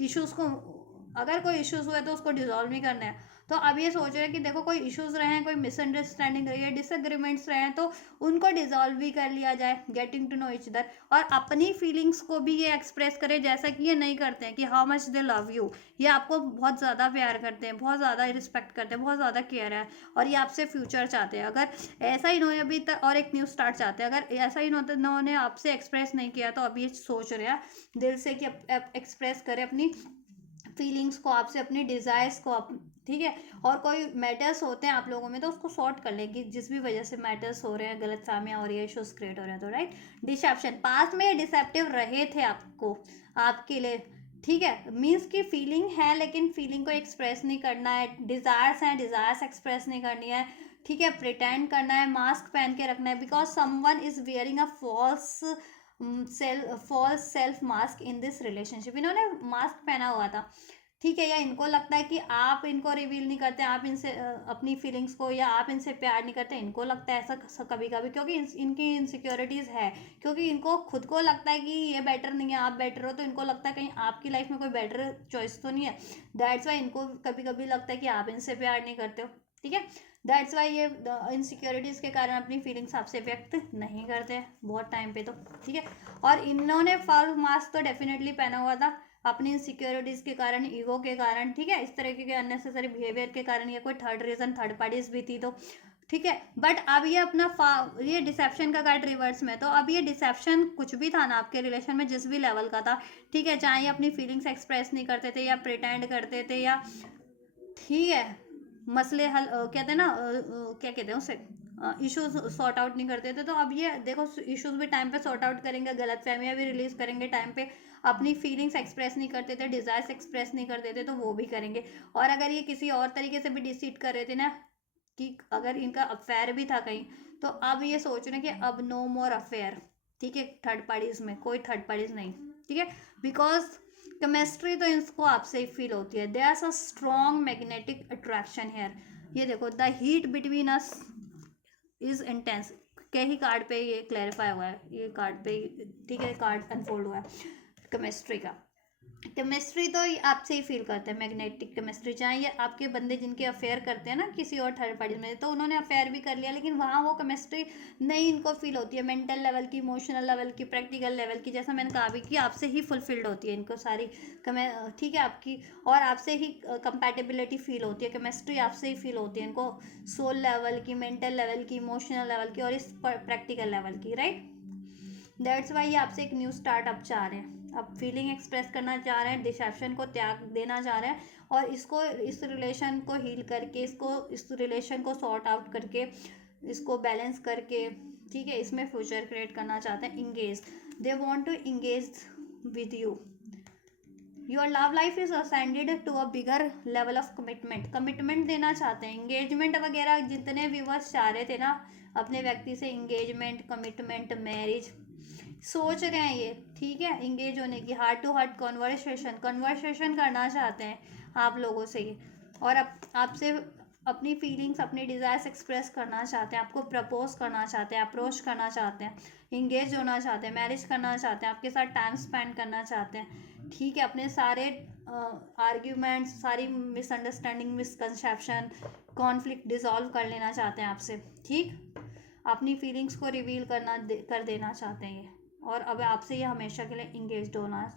इश्यूज़ को, अगर कोई इश्यूज़ हुए तो उसको डिजॉल्व नहीं करना है, तो अब ये सोच रहे हैं कि देखो कोई इश्यूज़ रहे हैं, कोई मिसअंडरस्टैंडिंग रही है, डिसएग्रीमेंट्स रहे हैं, तो उनको डिजॉल्व भी कर लिया जाए, getting to know each other, और अपनी फीलिंग्स को भी ये एक्सप्रेस करें, जैसा कि ये नहीं करते हैं कि how much they love you, ये आपको बहुत ज़्यादा प्यार करते हैं, बहुत ज़्यादा रिस्पेक्ट करते हैं, बहुत ज़्यादा केयर है, और ये आपसे फ्यूचर चाहते हैं। अगर ऐसा इन्होंने अभी तक, और एक न्यू स्टार्ट चाहते हैं, अगर ऐसा इन्होंने आपसे एक्सप्रेस नहीं किया तो अभी ये सोच रहे हैं दिल से कि एक्सप्रेस करें अपनी फीलिंग्स को आपसे, अपनी डिज़ायर्स को, ठीक है, और कोई मैटर्स होते हैं आप लोगों में तो उसको सॉर्ट कर लें कि जिस भी वजह से मैटर्स हो रहे हैं, गलत फहमियाँ हो रही है, इशूज़ क्रिएट हो रहे हैं, तो राइट। डिसेप्शन, पास्ट में ये डिसेप्टिव रहे थे आपको, आपके लिए, ठीक है, मीन्स की फीलिंग है लेकिन फीलिंग को एक्सप्रेस नहीं करना है, डिज़ायर्स हैं, डिज़ायर्स एक्सप्रेस नहीं करनी है, ठीक है, प्रिटेंड करना है, मास्क पहन के रखना है, because someone is wearing a false self mask in this relationship. इन्होंने मास्क पहना हुआ था, ठीक है, या इनको लगता है कि आप इनको रिवील नहीं करते, आप इनसे अपनी फीलिंग्स को, या आप इनसे प्यार नहीं करते, इनको लगता है ऐसा कभी कभी, क्योंकि इनकी इनसिक्योरिटीज़ है, क्योंकि इनको खुद को लगता है कि ये बेटर नहीं है, आप बेटर हो, तो इनको लगता है कहीं आपकी लाइफ में कोई बेटर चॉइस तो नहीं है। दैट्स वाई इनको कभी कभी लगता है कि आप इनसे प्यार नहीं करते हो, ठीक है, दैट्स वाई ये इनसिक्योरिटीज़ के कारण अपनी फीलिंग्स आपसे व्यक्त नहीं करते बहुत टाइम पे, तो ठीक है। और इन्होंने फॉल मास्क तो डेफिनेटली पहना हुआ था अपनी इनसिक्योरिटीज़ के कारण, ईगो के कारण, ठीक है, इस तरीके के अननेसेसरी बिहेवियर के कारण, या कोई थर्ड रीज़न, थर्ड पार्टीज भी थी तो, ठीक है। बट अब ये ये डिसेप्शन का कार्ड रिवर्स में, तो अब ये डिसेप्शन कुछ भी था ना आपके रिलेशन में, जिस भी लेवल का था, ठीक है, चाहे अपनी फीलिंग्स एक्सप्रेस नहीं करते थे, या प्रिटेंड करते थे, या, ठीक है, मसले हल कहते हैं ना, क्या कहते हैं उसे, इश्यूज सॉर्ट आउट नहीं करते थे, तो अब ये देखो इश्यूज भी टाइम पे सॉर्ट आउट करेंगे, गलतफहमियां भी रिलीज करेंगे टाइम पे, अपनी फीलिंग्स एक्सप्रेस नहीं करते थे, डिज़ायर्स एक्सप्रेस नहीं करते थे, तो वो भी करेंगे। और अगर ये किसी और तरीके से भी डिसीड कर रहे थे ना, कि अगर इनका अफेयर भी था कहीं, तो अब ये सोच रहे हैं कि अब नो मोर अफेयर, ठीक है, थर्ड पार्टीज में कोई थर्ड पार्टीज नहीं, ठीक है, बिकॉज केमिस्ट्री तो इसको आपसे ही फील होती है, there is a strong magnetic attraction here. ये देखो, the heat between us is intense, के ही कार्ड पे ये क्लैरिफाई हुआ है, ये कार्ड पे, ठीक है, कार्ड अनफोल्ड हुआ है केमिस्ट्री का। केमिस्ट्री तो आपसे ही फील करते हैं, मैग्नेटिक केमिस्ट्री, चाहे ये आपके बंदे जिनके अफेयर करते हैं ना किसी और थर्ड पार्टी में, तो उन्होंने अफेयर भी कर लिया, लेकिन वहाँ वो केमिस्ट्री नहीं इनको फील होती है, मेंटल लेवल की, इमोशनल लेवल की, प्रैक्टिकल लेवल की, जैसा मैंने कहा भी कि आपसे ही फुलफिल्ड होती है इनको सारी ठीक है आपकी, और आपसे ही कंपैटिबिलिटी फील होती है, केमिस्ट्री आपसे ही फील होती है इनको, सोल लेवल की, मेंटल लेवल की, इमोशनल लेवल की, और इस प्रैक्टिकल लेवल की, राइट। दैट्स वाई ये आपसे एक न्यू स्टार्टअप चाह रहे हैं, अब फीलिंग एक्सप्रेस करना चाह रहे हैं, डिसेप्शन को त्याग देना चाह रहे हैं, और इसको, इस रिलेशन को हील करके, इस रिलेशन को सॉर्ट आउट करके, इसको बैलेंस करके, ठीक है, इसमें फ्यूचर क्रिएट करना चाहते हैं। Engage, they want to engage with you, your love life is ascended to a bigger level of commitment देना चाहते हैं, इंगेजमेंट वगैरह जितने व्यूवर्स चाह रहे थे ना अपने व्यक्ति से, इंगेजमेंट, कमिटमेंट, मैरिज सोच रहे हैं ये, ठीक है, इंगेज होने की, हार्ट टू हार्ट कन्वर्सेशन करना चाहते हैं आप लोगों से ये, और आपसे अपनी फीलिंग्स, अपनी डिज़ायर्स एक्सप्रेस करना चाहते हैं, आपको प्रपोज करना चाहते हैं, अप्रोच करना चाहते हैं, इंगेज होना चाहते हैं, मैरिज करना चाहते हैं, आपके साथ टाइम स्पेंड करना चाहते हैं, ठीक है, अपने सारे आर्ग्यूमेंट्स, सारी मिसअंडरस्टैंडिंग, मिसकंसेप्शन, कॉन्फ्लिक्ट डिसॉल्व कर लेना चाहते हैं आपसे, ठीक, अपनी फीलिंग्स को रिवील कर देना चाहते हैं ये, और अब आपसे ये हमेशा के लिए इंगेज्ड होना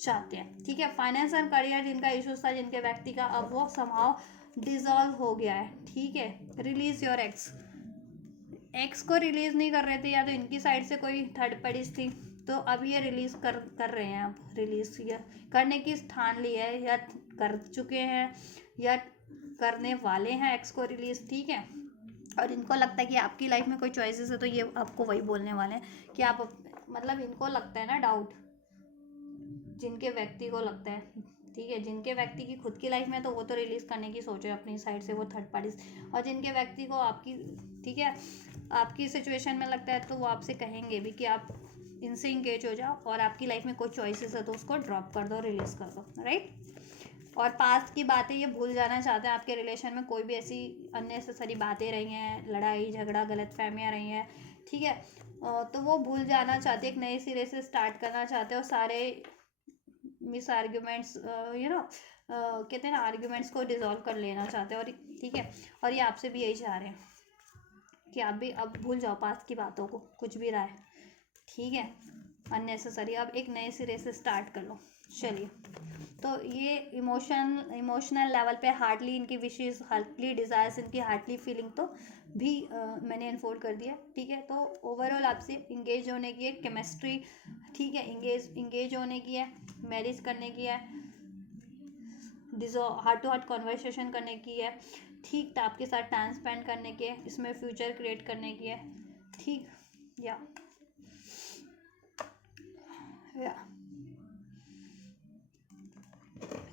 चाहते हैं, ठीक है। फाइनेंस एंड करियर जिनका इश्यूज था जिनके व्यक्ति का, अब वो समहाउ डिसॉल्व हो गया है, ठीक है। रिलीज योर एक्स को रिलीज नहीं कर रहे थे, या तो इनकी साइड से कोई थर्ड पार्टीज थी, तो अब ये रिलीज कर रहे हैं, अब रिलीज ये करने की ठान ली है, या कर चुके हैं, या करने वाले हैं एक्स को रिलीज, ठीक है। और इनको लगता है कि आपकी लाइफ में कोई चॉइसेस है, तो ये आपको वही बोलने वाले हैं कि आप, मतलब इनको लगता है ना डाउट, जिनके व्यक्ति को लगता है, ठीक है, जिनके व्यक्ति की खुद की लाइफ में, तो वो तो रिलीज करने की सोचे अपनी साइड से, वो थर्ड पार्टीज, और जिनके व्यक्ति को आपकी, ठीक है, आपकी सिचुएशन में लगता है, तो वो आपसे कहेंगे भी कि आप इनसे इंगेज हो जाओ, और आपकी लाइफ में कोई चॉइसेस है तो उसको ड्रॉप कर दो, रिलीज कर दो, राइट। और पास्ट की बातें ये भूल जाना चाहते हैं, आपके रिलेशन में कोई भी ऐसी अननेसेसरी बातें रही हैं, लड़ाई झगड़ा, गलत फहमियाँ रही हैं, ठीक है, तो वो भूल जाना चाहते हैं, एक नए सिरे से स्टार्ट करना चाहते हैं, और सारे मिस आर्ग्यूमेंट्स, कहते हैं ना, आर्ग्यूमेंट्स को डिसॉल्व कर लेना चाहते हैं, और ठीक है, और ये आपसे भी यही चाह रहे हैं कि आप भी अब भूल जाओ पास्ट की बातों को, कुछ भी रहा है, ठीक है, अननेसेसरी, अब एक नए सिरे से स्टार्ट कर लो। चलिए, तो ये इमोशनल लेवल पे हार्डली इनकी विशेष, हार्डली डिज़ायर्स, इनकी हार्डली फीलिंग तो भी मैंने अनफोल्ड कर दिया, ठीक है। तो ओवरऑल आपसे इंगेज होने की है, केमिस्ट्री, ठीक है, इंगेज होने की है, मैरिज करने की है, हार्ट टू हार्ट कॉन्वर्सेशन करने की है, ठीक, तो आपके साथ टाइम स्पेंड करने की है, इसमें फ्यूचर क्रिएट करने की है, ठीक, या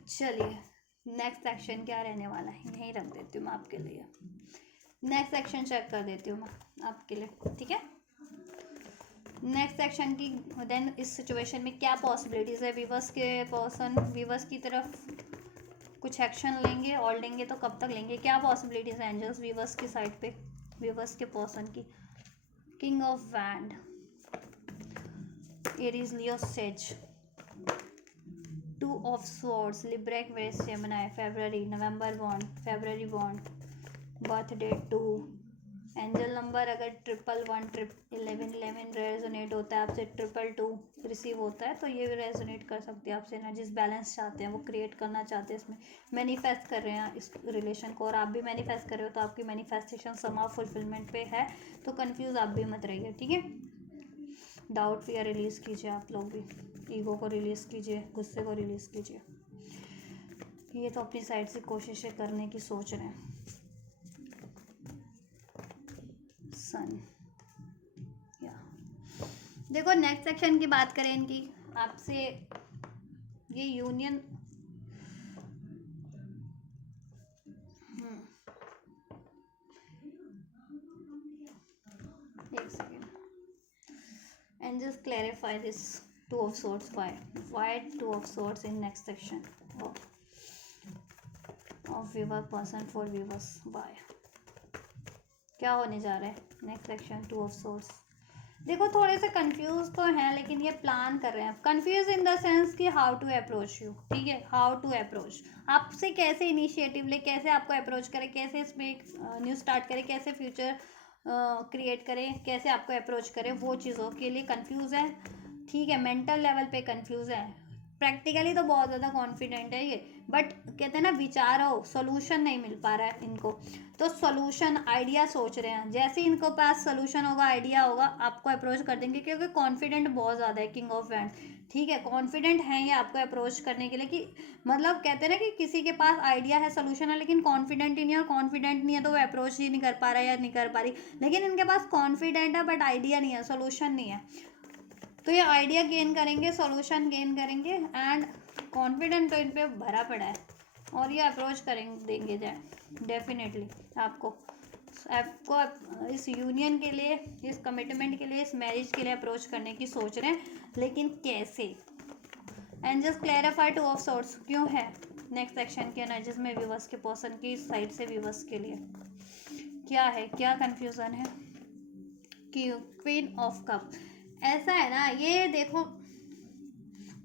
चलिए, नेक्स्ट सेक्शन क्या रहने वाला है, यहीं रख देती हूँ मैं आपके लिए, नेक्स्ट सेक्शन चेक कर देती हूँ मैं आपके लिए, ठीक है। नेक्स्ट सेक्शन की देन, इस सिचुएशन में क्या पॉसिबिलिटीज़ है, वीवर्स के पर्सन वीवर्स की तरफ कुछ एक्शन लेंगे, और लेंगे तो कब तक लेंगे, क्या पॉसिबिलिटीज़ है एंजल्स वीवर्स की साइड पे, वीवर्स के पर्सन की। King of wand, Aries, Leo, sage, two of swords, Libra, Aquarius, Gemini, February, November bond, February bond, birth date 2, angel number अगर 111 रेजोनेट होता है आपसे, 222 रिसीव होता है, तो ये रेजोनेट कर सकते हैं आपसे ना, जिस बैलेंस चाहते हैं वो क्रिएट करना चाहते हैं, इसमें मैनिफेस्ट कर रहे हैं इस रिलेशन को, और आप भी मैनिफेस्ट कर रहे हो, तो आपकी मैनिफेस्टेशन समा फुलफिलमेंट पे है, तो कंफ्यूज आप भी मत रहिए, ठीक है। डाउट फियर रिलीज़ कीजिए, आप लोग भी ईगो को रिलीज़ कीजिए, गुस्से को रिलीज़ कीजिए, ये तो अपनी साइड से कोशिशें करने की सोच रहे हैं। सन, या देखो, नेक्स्ट सेक्शन की बात करें इनकी, आपसे ये यूनियन, एक second, and just clarify this two of swords, why two of swords in next section of viewer person for viewers, why क्या होने जा रहा है next section, two of source. देखो थोड़े से कंफ्यूज तो हैं, लेकिन ये प्लान कर रहे हैं। कंफ्यूज इन द सेंस कि हाउ टू अप्रोच यू, ठीक है, हाउ टू अप्रोच, आपसे कैसे इनिशिएटिव ले, कैसे आपको अप्रोच करें, कैसे इसमें एक न्यू स्टार्ट करें, कैसे फ्यूचर क्रिएट करें, कैसे आपको अप्रोच करें, वो चीज़ों के लिए कंफ्यूज है, ठीक है। मेंटल लेवल पे कंफ्यूज है, प्रैक्टिकली तो बहुत ज़्यादा कॉन्फिडेंट है ये, बट कहते हैं ना विचारो सोल्यूशन नहीं मिल पा रहा है इनको, तो सोल्यूशन आइडिया सोच रहे हैं। जैसे ही इनको पास सोल्यूशन होगा, आइडिया होगा, आपको अप्रोच कर देंगे, क्योंकि कॉन्फिडेंट बहुत ज़्यादा है, किंग ऑफ वैंड, ठीक है। कॉन्फिडेंट हैं ये आपको अप्रोच करने के लिए, कि मतलब कहते हैं ना कि किसी के पास आइडिया है, सोल्यूशन है, लेकिन कॉन्फिडेंट ही नहीं है, और कॉन्फिडेंट नहीं है तो वो अप्रोच ही नहीं कर पा रहा है या नहीं कर पा रही। लेकिन इनके पास कॉन्फिडेंट है बट आइडिया नहीं है, सोल्यूशन नहीं है, तो ये आइडिया गेन करेंगे, सॉल्यूशन गेन करेंगे, एंड कॉन्फिडेंट तो इन पे भरा पड़ा है, और ये अप्रोच करेंगे, देंगे डेफिनेटली आपको इस यूनियन के लिए, इस कमिटमेंट के लिए, इस मैरिज के लिए अप्रोच करने की सोच रहे हैं, लेकिन कैसे। And just clarify two of swords क्यों है नेक्स्ट सेक्शन के एनर्जीज में व्यूवर्स के पर्सन की साइड से व्यूवर्स के लिए क्या है, क्या कंफ्यूजन है। क्वीन ऑफ कप, ऐसा है ना, ये देखो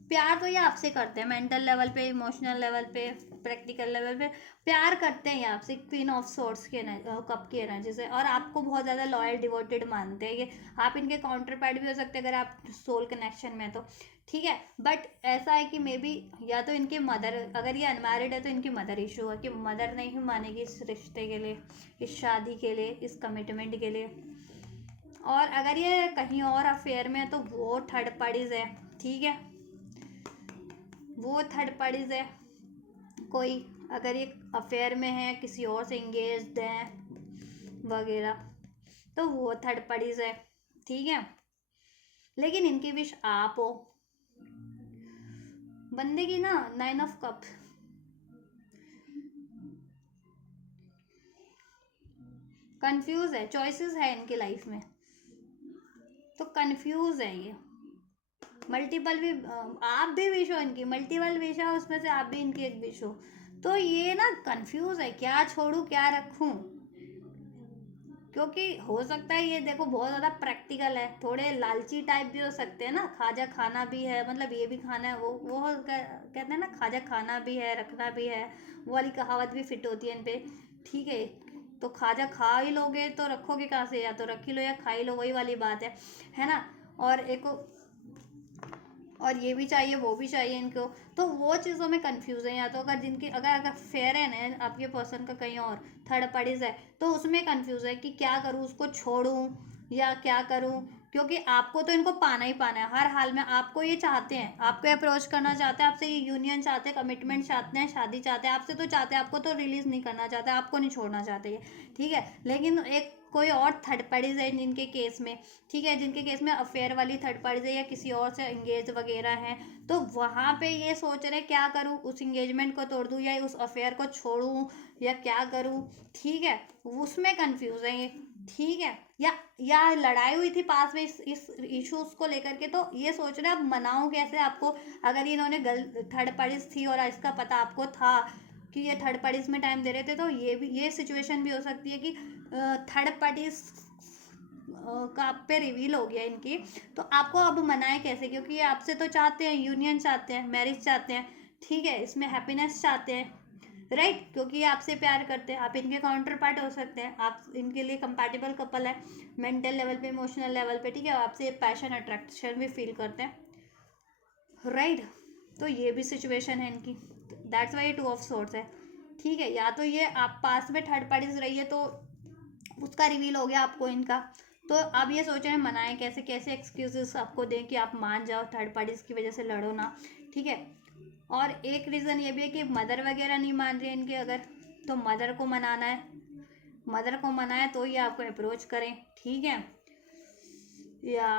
प्यार तो ये आपसे करते हैं, मेंटल लेवल पे, इमोशनल लेवल पे, प्रैक्टिकल लेवल पे प्यार करते हैं ये आपसे, क्वीन ऑफ सोर्ट्स के कप की एनर्जी से, और आपको बहुत ज़्यादा लॉयल डिवोटेड मानते हैं ये। आप इनके काउंटर पार्ट भी हो सकते हैं अगर आप सोल कनेक्शन में, तो ठीक है। बट ऐसा है कि मे बी या तो इनके मदर, अगर ये अनमैरिड है तो इनकी मदर इशू है, कि मदर नहीं मानेगी इस रिश्ते के लिए, इस शादी के लिए, इस कमिटमेंट के लिए। और अगर ये कहीं और अफेयर में है तो वो थर्ड पार्टीज है, ठीक है, वो थर्ड पार्टीज है। कोई अगर ये अफेयर में है, किसी और से इंगेज्ड है वगैरह, तो वो थर्ड पार्टीज है, ठीक है। लेकिन इनकी विश आप हो, बंदे की ना 9 ऑफ कप, कंफ्यूज है, चॉइसेस है इनकी लाइफ में, तो कंफ्यूज है ये। मल्टीपल भी आप भी विश हो, इनकी मल्टीपल विश है, उसमें से आप भी इनकी एक विश हो, तो ये ना कंफ्यूज है, क्या छोड़ूं क्या रखूं। क्योंकि हो सकता है ये देखो बहुत ज़्यादा प्रैक्टिकल है, थोड़े लालची टाइप भी हो सकते हैं ना, खाजा खाना भी है, मतलब ये भी खाना है, वो कहते हैं ना, खाजा खाना भी है, रखना भी है, वो वाली कहावत भी फिट होती है इन पे, ठीक है। तो खाजा खा ही लोगे तो रखोगे कहाँ से, या तो रख ही लो या खा ही लो, वही वाली बात है ना। और एक और ये भी चाहिए वो भी चाहिए इनको, तो वो चीज़ों में कंफ्यूज है। या तो अगर जिनकी अगर फेयर है आपके पर्सन का कहीं और थर्ड पार्टीज है, तो उसमें कंफ्यूज है कि क्या करूँ, उसको छोड़ूं या क्या करूँ, क्योंकि आपको तो इनको पाना ही पाना है हर हाल में, आपको ये चाहते हैं, आपको अप्रोच करना चाहते हैं, आपसे ये यूनियन चाहते हैं, कमिटमेंट चाहते हैं, शादी चाहते हैं आपसे, तो चाहते हैं, आपको तो रिलीज नहीं करना चाहते, आपको नहीं छोड़ना चाहते ये, ठीक है। लेकिन एक कोई और थर्ड पार्टीज है जिनके केस में, ठीक है, जिनके केस में अफेयर वाली थर्ड पार्टीज है या किसी और से एंगेज वगैरह हैं, तो वहाँ पे ये सोच रहे क्या करूँ, उस एंगेजमेंट को तोड़ दूँ या उस अफेयर को छोड़ूँ या क्या करूँ, ठीक है, उसमें कंफ्यूज है ये, ठीक है। या लड़ाई हुई थी पास में इस इश्यूज को लेकर के, तो ये सोच रहे अब मनाऊं कैसे आपको, अगर इन्होंने थर्ड पार्टीज थी और इसका पता आपको था कि ये थर्ड पार्टीज में टाइम दे रहे थे, तो ये सिचुएशन भी हो सकती है कि थर्ड पार्टीज का आप पे रिवील हो गया इनकी, तो आपको अब मनाए कैसे, क्योंकि ये आपसे तो चाहते हैं, यूनियन चाहते हैं, मैरिज चाहते हैं, ठीक है, इसमें हैप्पीनेस चाहते हैं, राइट, क्योंकि ये आपसे प्यार करते हैं, आप इनके काउंटर पार्ट हो सकते हैं, आप इनके लिए कंपैटिबल कपल है, मेंटल लेवल पे, इमोशनल लेवल पे, ठीक है, आपसे पैशन अट्रैक्शन भी फील करते हैं, राइट। तो ये भी सिचुएशन है इनकी, दैट्स वाई 2 ऑफ सोर्ट्स है, ठीक है। या तो ये आप पास में थर्ड पार्टीज रही है, तो उसका रिवील हो गया आपको इनका, तो आप ये सोच रहे हैं मनाएं कैसे, कैसे एक्सक्यूजेस आपको दें कि आप मान जाओ, थर्ड पार्टीज की वजह से लड़ो ना, ठीक है। और एक रीज़न ये भी है कि मदर वगैरह नहीं मान रही है इनके, अगर तो मदर को मनाना है, मदर को मनाए तो ये आपको अप्रोच करें, ठीक है। या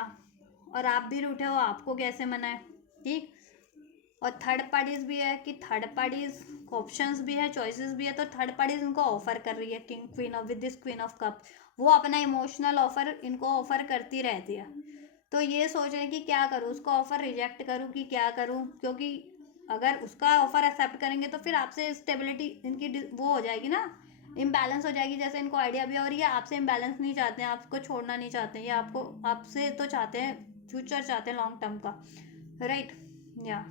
और आप भी रूठे हो, आपको कैसे मनाए, ठीक। और थर्ड पार्टीज भी है कि थर्ड पार्टीज ऑप्शंस भी है, चॉइसेस भी है, तो थर्ड पार्टीज इनको ऑफर कर रही है, king queen of with this queen of cup, वो अपना इमोशनल ऑफर इनको ऑफर करती रहती है, तो ये सोच रहे हैं कि क्या करूँ, उसको ऑफर रिजेक्ट करूँ कि क्या करूँ, क्योंकि अगर उसका ऑफर एक्सेप्ट करेंगे तो फिर आपसे स्टेबिलिटी इनकी वो हो जाएगी ना, इम्बैलेंस हो जाएगी, जैसे इनको आइडिया भी है, और ये आपसे इम्बैलेंस नहीं चाहते हैं, आपको छोड़ना नहीं चाहते हैं, ये आपको आपसे तो चाहते हैं, फ्यूचर चाहते हैं लॉन्ग टर्म का, राइट या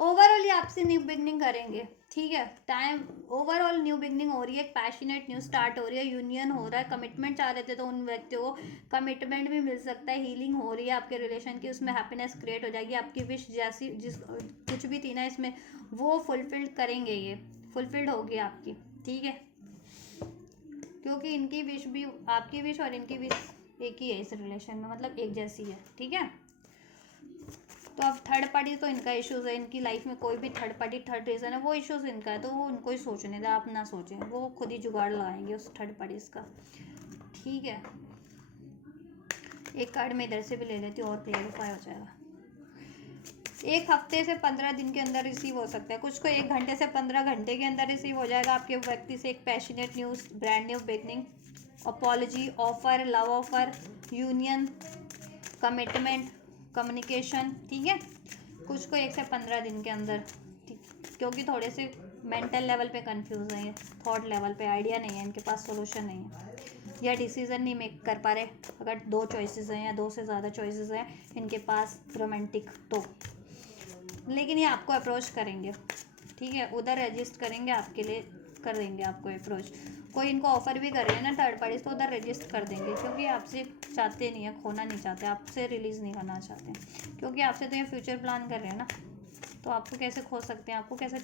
ओवरऑल ये आपसे न्यू बिगनिंग करेंगे, ठीक है। टाइम ओवरऑल न्यू बिगनिंग हो रही है, एक पैशनेट न्यू स्टार्ट हो रही है, यूनियन हो रहा है, कमिटमेंट चाह रहे थे तो उन व्यक्तियों को कमिटमेंट भी मिल सकता है, हीलिंग हो रही है आपके रिलेशन की, उसमें हैप्पीनेस क्रिएट हो जाएगी, आपकी विश जैसी जिस कुछ भी थी ना इसमें वो फुलफिल्ड करेंगे, ये फुलफिल्ड होगी आपकी, ठीक है। क्योंकि इनकी विश भी, आपकी विश और इनकी विश एक ही है इस रिलेशन में, मतलब एक जैसी है, ठीक है। तो अब थर्ड पार्टी तो इनका इश्यूज है, इनकी लाइफ में कोई भी थर्ड पार्टी थर्ड रीजन है वो इश्यूज इनका है, तो वो उनको ही सोचने दें, आप ना सोचें, वो खुद ही जुगाड़ लगाएंगे उस थर्ड पार्टीज का, ठीक है। एक कार्ड में इधर से भी ले लेती हूँ और क्लेरिफाई हो जाएगा। 1 हफ्ते से 15 दिन के अंदर रिसीव हो सकता है, कुछ को 1 घंटे से 15 घंटे के अंदर रिसीव हो जाएगा आपके व्यक्ति से एक passionate news, brand new beginning, apology, offer, love offer, union, commitment, communication, ठीक है। कुछ को 1 से 15 दिन के अंदर, ठीक, क्योंकि थोड़े से मेंटल लेवल पे कंफ्यूज है, थॉट लेवल पे आइडिया नहीं है, इनके पास सोल्यूशन नहीं है, या डिसीजन नहीं मेक कर पा रहे। अगर 2 चॉइसेस हैं या 2 से ज़्यादा चॉइसेस हैं इनके पास रोमांटिक तो, लेकिन ये आपको अप्रोच करेंगे, ठीक है, उधर रजिस्ट करेंगे आपके लिए, कर देंगे आपको अप्रोच। कोई इनको ऑफर भी कर रहे हैं ना थर्ड पार्टी तो उधर रजिस्ट कर देंगे, क्योंकि आपसे चाहते नहीं है, खोना नहीं चाहते, आपसे रिलीज़ नहीं करना चाहते, क्योंकि आपसे तो ये फ्यूचर प्लान कर रहे हैं ना, तो आपको कैसे खो सकते हैं, आपको कैसे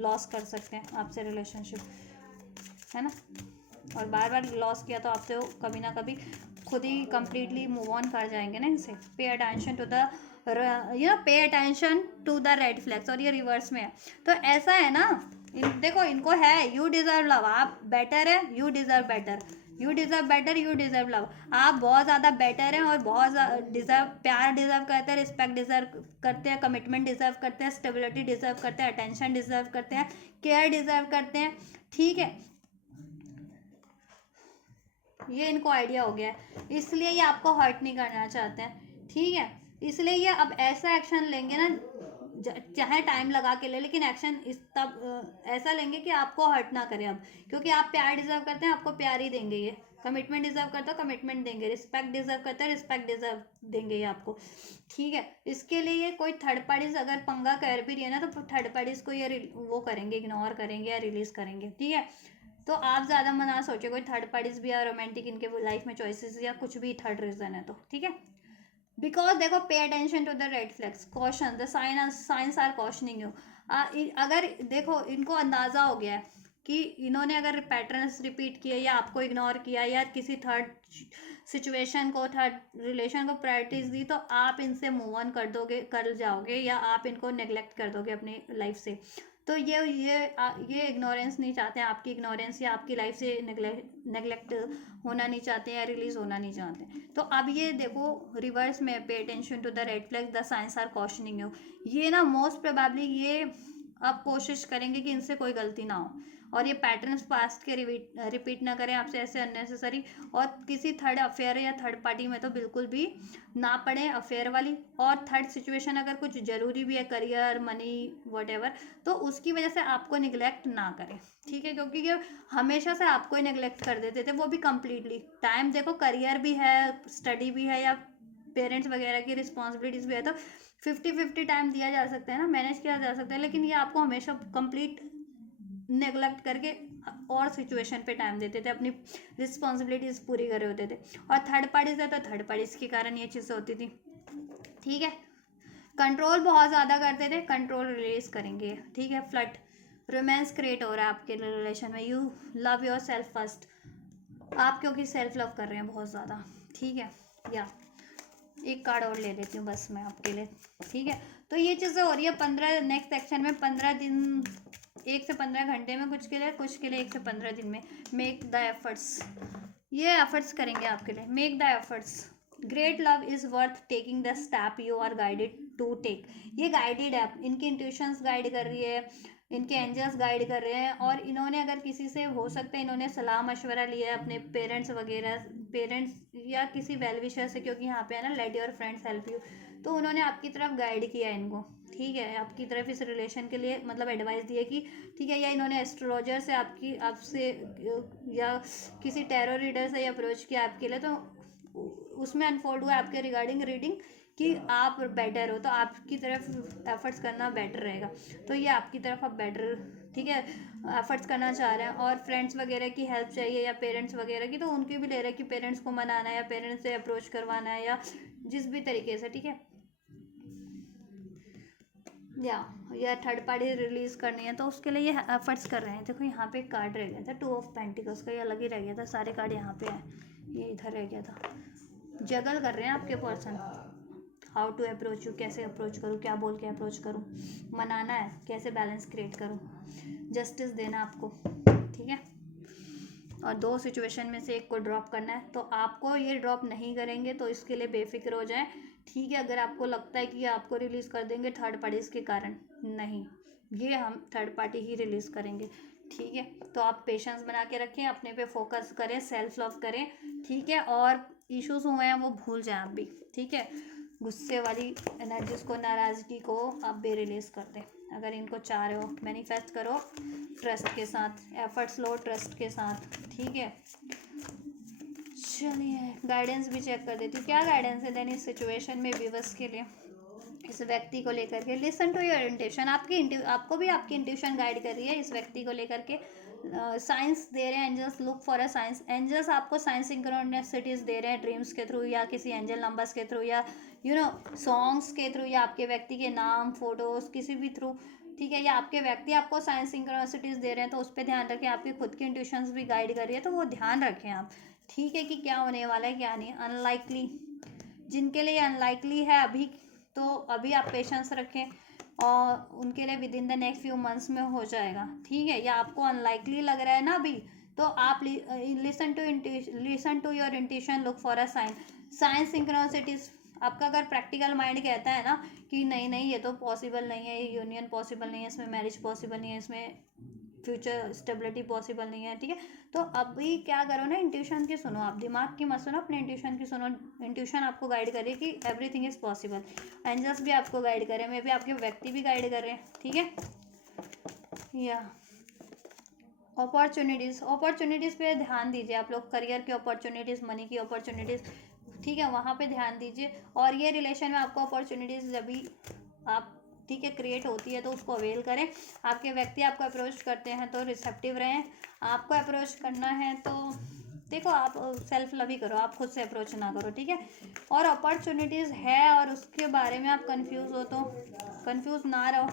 लॉस कर सकते हैं आपसे रिलेशनशिप, है ना। और बार बार लॉस किया तो आपसे कभी ना कभी खुद ही कंप्लीटली मूव ऑन कर जाएंगे ना इनसे। Pay attention to the pay attention to the red flags, और ये रिवर्स में है, तो ऐसा है ना, देखो इनको है यू डिजर्व लव, आप बेटर है, you deserve better, you deserve better, you deserve love, आप बहुत ज़्यादा बेटर हैं और बहुत डिजर्व, प्यार डिजर्व करते हैं, रिस्पेक्ट डिजर्व करते हैं, कमिटमेंट डिजर्व करते हैं, स्टेबिलिटी डिजर्व करते हैं, अटेंशन डिजर्व करते हैं, केयर डिजर्व करते हैं, ठीक है। ये इनको आइडिया हो गया है, इसलिए ये आपको हर्ट नहीं करना चाहते हैं, ठीक है। इसलिए ये अब ऐसा एक्शन लेंगे ना, चाहे टाइम लगा के ले, लेकिन एक्शन इस तब ऐसा लेंगे कि आपको हर्ट ना करे अब, क्योंकि आप प्यार डिजर्व करते हैं, आपको प्यार ही देंगे ये, कमिटमेंट डिजर्व करते हो कमिटमेंट देंगे, रिस्पेक्ट डिजर्व करते हैं रिस्पेक्ट डिजर्व देंगे ये आपको, ठीक है। इसके लिए ये कोई थर्ड पार्टीज अगर पंगा कर भी रही है ना, तो थर्ड पार्टीज को ये वो करेंगे, इग्नोर करेंगे या रिलीज करेंगे, ठीक है। तो आप ज़्यादा मना सोचे, कोई थर्ड पार्टीज भी या रोमांटिक इनके लाइफ में चॉइसेस या कुछ भी थर्ड रीजन है तो, ठीक है। बिकॉज देखो, pay attention to the red flags, caution, the signs are cautioning you. अगर देखो इनको अंदाज़ा हो गया है कि इन्होंने अगर पैटर्न्स रिपीट किए या आपको इग्नोर किया या किसी थर्ड सिचुएशन को, थर्ड रिलेशन को प्रायोरिटीज दी, तो आप इनसे मूव ऑन कर दोगे, कर जाओगे, या आप इनको नेग्लेक्ट कर दोगे अपनी लाइफ से। तो ये इग्नोरेंस नहीं चाहते हैं, आपकी इग्नोरेंस या आपकी लाइफ से नेग्लेक्ट होना नहीं चाहते हैं या रिलीज होना नहीं चाहते। तो अब ये देखो रिवर्स में, pay attention to the red flag, the signs are cautioning you, ये ना मोस्ट प्रोबेबली ये आप कोशिश करेंगे कि इनसे कोई गलती ना हो, और ये पैटर्न्स पास्ट के रिपीट ना करें आपसे ऐसे अननेसेसरी, और किसी थर्ड अफेयर या थर्ड पार्टी में तो बिल्कुल भी ना पड़े अफेयर वाली, और थर्ड सिचुएशन अगर कुछ ज़रूरी भी है, करियर, मनी, वट तो उसकी वजह से आपको निगलेक्ट ना करें, ठीक है। क्योंकि ये हमेशा से आपको ही निगलेक्ट कर देते थे, वो भी कंप्लीटली। टाइम देखो, करियर भी है, स्टडी भी है, या पेरेंट्स वगैरह की रिस्पॉन्सिबिलिटीज़ भी है, तो 50-50 टाइम दिया जा सकता है ना, मैनेज किया जा सकता है, लेकिन ये आपको हमेशा कंप्लीट नेगलेक्ट करके और सिचुएशन पे टाइम देते थे, अपनी रिस्पॉन्सिबिलिटीज़ पूरी करे होते थे। और थर्ड पार्टीज है तो थर्ड पार्टीज के कारण ये चीज़ें होती थी, ठीक है। कंट्रोल बहुत ज़्यादा करते थे, कंट्रोल रिलीज करेंगे, ठीक है। फ्लर्ट, रोमांस क्रिएट हो रहा है आपके रिलेशन में, you love your self first, आप क्योंकि सेल्फ लव कर रहे हैं बहुत ज़्यादा, ठीक है। या एक कार्ड और ले लेती हूँ बस मैं आपके लिए, ठीक है। तो ये चीज़ें हो रही है 15 नेक्स्ट सेक्शन में, 15 दिन, 1 से 15 घंटे में, कुछ के लिए 1 से 15 दिन में। मेक द एफर्ट्स, ये एफर्ट्स करेंगे आपके लिए, make the efforts, great love is worth taking the step you are guided to take, ये गाइडेड है, इनकी इंट्यूशंस गाइड कर रही है, इनके एंजल्स गाइड कर रहे हैं, और इन्होंने अगर किसी से, हो सकता है इन्होंने सलाह मशवरा लिया है अपने पेरेंट्स वगैरह पेरेंट्स या किसी वेल विशर से, क्योंकि यहाँ पे है ना let your friends help you, तो उन्होंने आपकी तरफ गाइड किया इनको, ठीक है, आपकी तरफ इस रिलेशन के लिए मतलब एडवाइस दी है कि ठीक है, या इन्होंने एस्ट्रोलॉजर से आपसे या किसी टैरो रीडर से अप्रोच किया आपके लिए, तो उसमें अनफोल्ड हुआ आपके रिगार्डिंग रीडिंग कि आप बेटर हो, तो आपकी तरफ एफर्ट्स करना बेटर रहेगा, तो ये आपकी तरफ आप बेटर, ठीक है, एफर्ट्स करना चाह रहे हैं। और फ्रेंड्स वगैरह की हेल्प चाहिए या पेरेंट्स वगैरह की, तो उनकी भी ले रहे हैं कि पेरेंट्स को मनाना है या पेरेंट्स से अप्रोच करवाना है या जिस भी तरीके से, ठीक है, या थर्ड पार्टी रिलीज करनी है, तो उसके लिए ये एफर्ट्स कर रहे हैं। देखो यहाँ पे एक कार्ड रह गया था, 2 ऑफ पेंटिकल्स का, ये अलग ही रह गया था, सारे कार्ड यहाँ पे हैं, ये इधर रह गया था। जगल कर रहे हैं आपके person, how to approach you, कैसे अप्रोच करूँ, क्या बोल के अप्रोच करूँ, मनाना है, कैसे बैलेंस क्रिएट करूँ, जस्टिस देना आपको, ठीक है, और 2 सिचुएशन में से एक को ड्रॉप करना है, तो आपको ये ड्रॉप नहीं करेंगे, तो इसके लिए बेफिक्र हो जाए, ठीक है। अगर आपको लगता है कि आपको रिलीज़ कर देंगे थर्ड पार्टीज़ के कारण, नहीं, ये हम थर्ड पार्टी ही रिलीज़ करेंगे, ठीक है। तो आप पेशेंस बना के रखें, अपने पे फोकस करें, सेल्फ लव करें, ठीक है, और इश्यूज हुए हैं वो भूल जाएं आप भी, ठीक है। गुस्से वाली एनर्जीज को, नाराज़गी को आप भी रिलीज़ कर दें। अगर इनको चाह रहे हो, मैनिफेस्ट करो ट्रस्ट के साथ, एफर्ट्स लो ट्रस्ट के साथ, ठीक है। चलिए गाइडेंस भी चेक कर देती हूँ, क्या गाइडेंस है देन इस सिचुएशन में व्यूअर्स के लिए, इस व्यक्ति को लेकर के। लिसन टू योर इंट्यूशन, आपको भी आपकी इंट्यूशन गाइड कर रही है इस व्यक्ति को लेकर के। साइंस दे रहे हैं angels, look for a signs, angels आपको साइंस सिंक्रोनिसिटीज दे रहे हैं ड्रीम्स के थ्रू या किसी एंजल नंबर्स के थ्रू या सॉन्ग्स के थ्रू या आपके व्यक्ति के नाम, फोटोज, किसी भी थ्रू, ठीक है, या आपके व्यक्ति आपको साइंस सिंक्रोनिसिटीज दे रहे हैं, तो उस पर ध्यान रखें। आपकी खुद की इंट्यूशंस भी गाइड कर रही है, तो वो ध्यान रखें आप, ठीक है, कि क्या होने वाला है क्या नहीं। अनलाइकली, जिनके लिए अनलाइकली है अभी, तो अभी आप पेशेंस रखें, और उनके लिए with in the next few months में हो जाएगा, ठीक है। या आपको अनलाइकली लग रहा है ना अभी, तो आप listen to your intuition, look for a sign, signs synchronicities. आपका अगर प्रैक्टिकल माइंड कहता है ना कि नहीं नहीं ये तो पॉसिबल नहीं है, ये यूनियन पॉसिबल नहीं है, इसमें मैरिज पॉसिबल नहीं है, इसमें फ्यूचर स्टेबिलिटी पॉसिबल नहीं है, ठीक है, तो अभी क्या करो ना, इंट्यूशन की सुनो, आप दिमाग की मत सुनो, अपने इंट्यूशन की सुनो। इंट्यूशन आपको गाइड करे कि एवरीथिंग इज पॉसिबल, एंजल्स भी आपको गाइड करें, मे भी आपके व्यक्ति भी गाइड कर रहे हैं, ठीक है। या अपॉर्चुनिटीज़ पे ध्यान दीजिए आप लोग, करियर की अपॉर्चुनिटीज़, मनी की अपॉर्चुनिटीज़, ठीक है, वहाँ पे ध्यान दीजिए। और ये रिलेशन में आपको अपॉर्चुनिटीज़ जब भी आप, ठीक है, क्रिएट होती है, तो उसको अवेल करें। आपके व्यक्ति आपको अप्रोच करते हैं तो रिसेप्टिव रहें, आपको अप्रोच करना है तो देखो आप सेल्फ लव ही करो, आप खुद से अप्रोच ना करो, ठीक है। और अपॉर्चुनिटीज़ है और उसके बारे में आप कंफ्यूज हो तो कंफ्यूज ना रहो,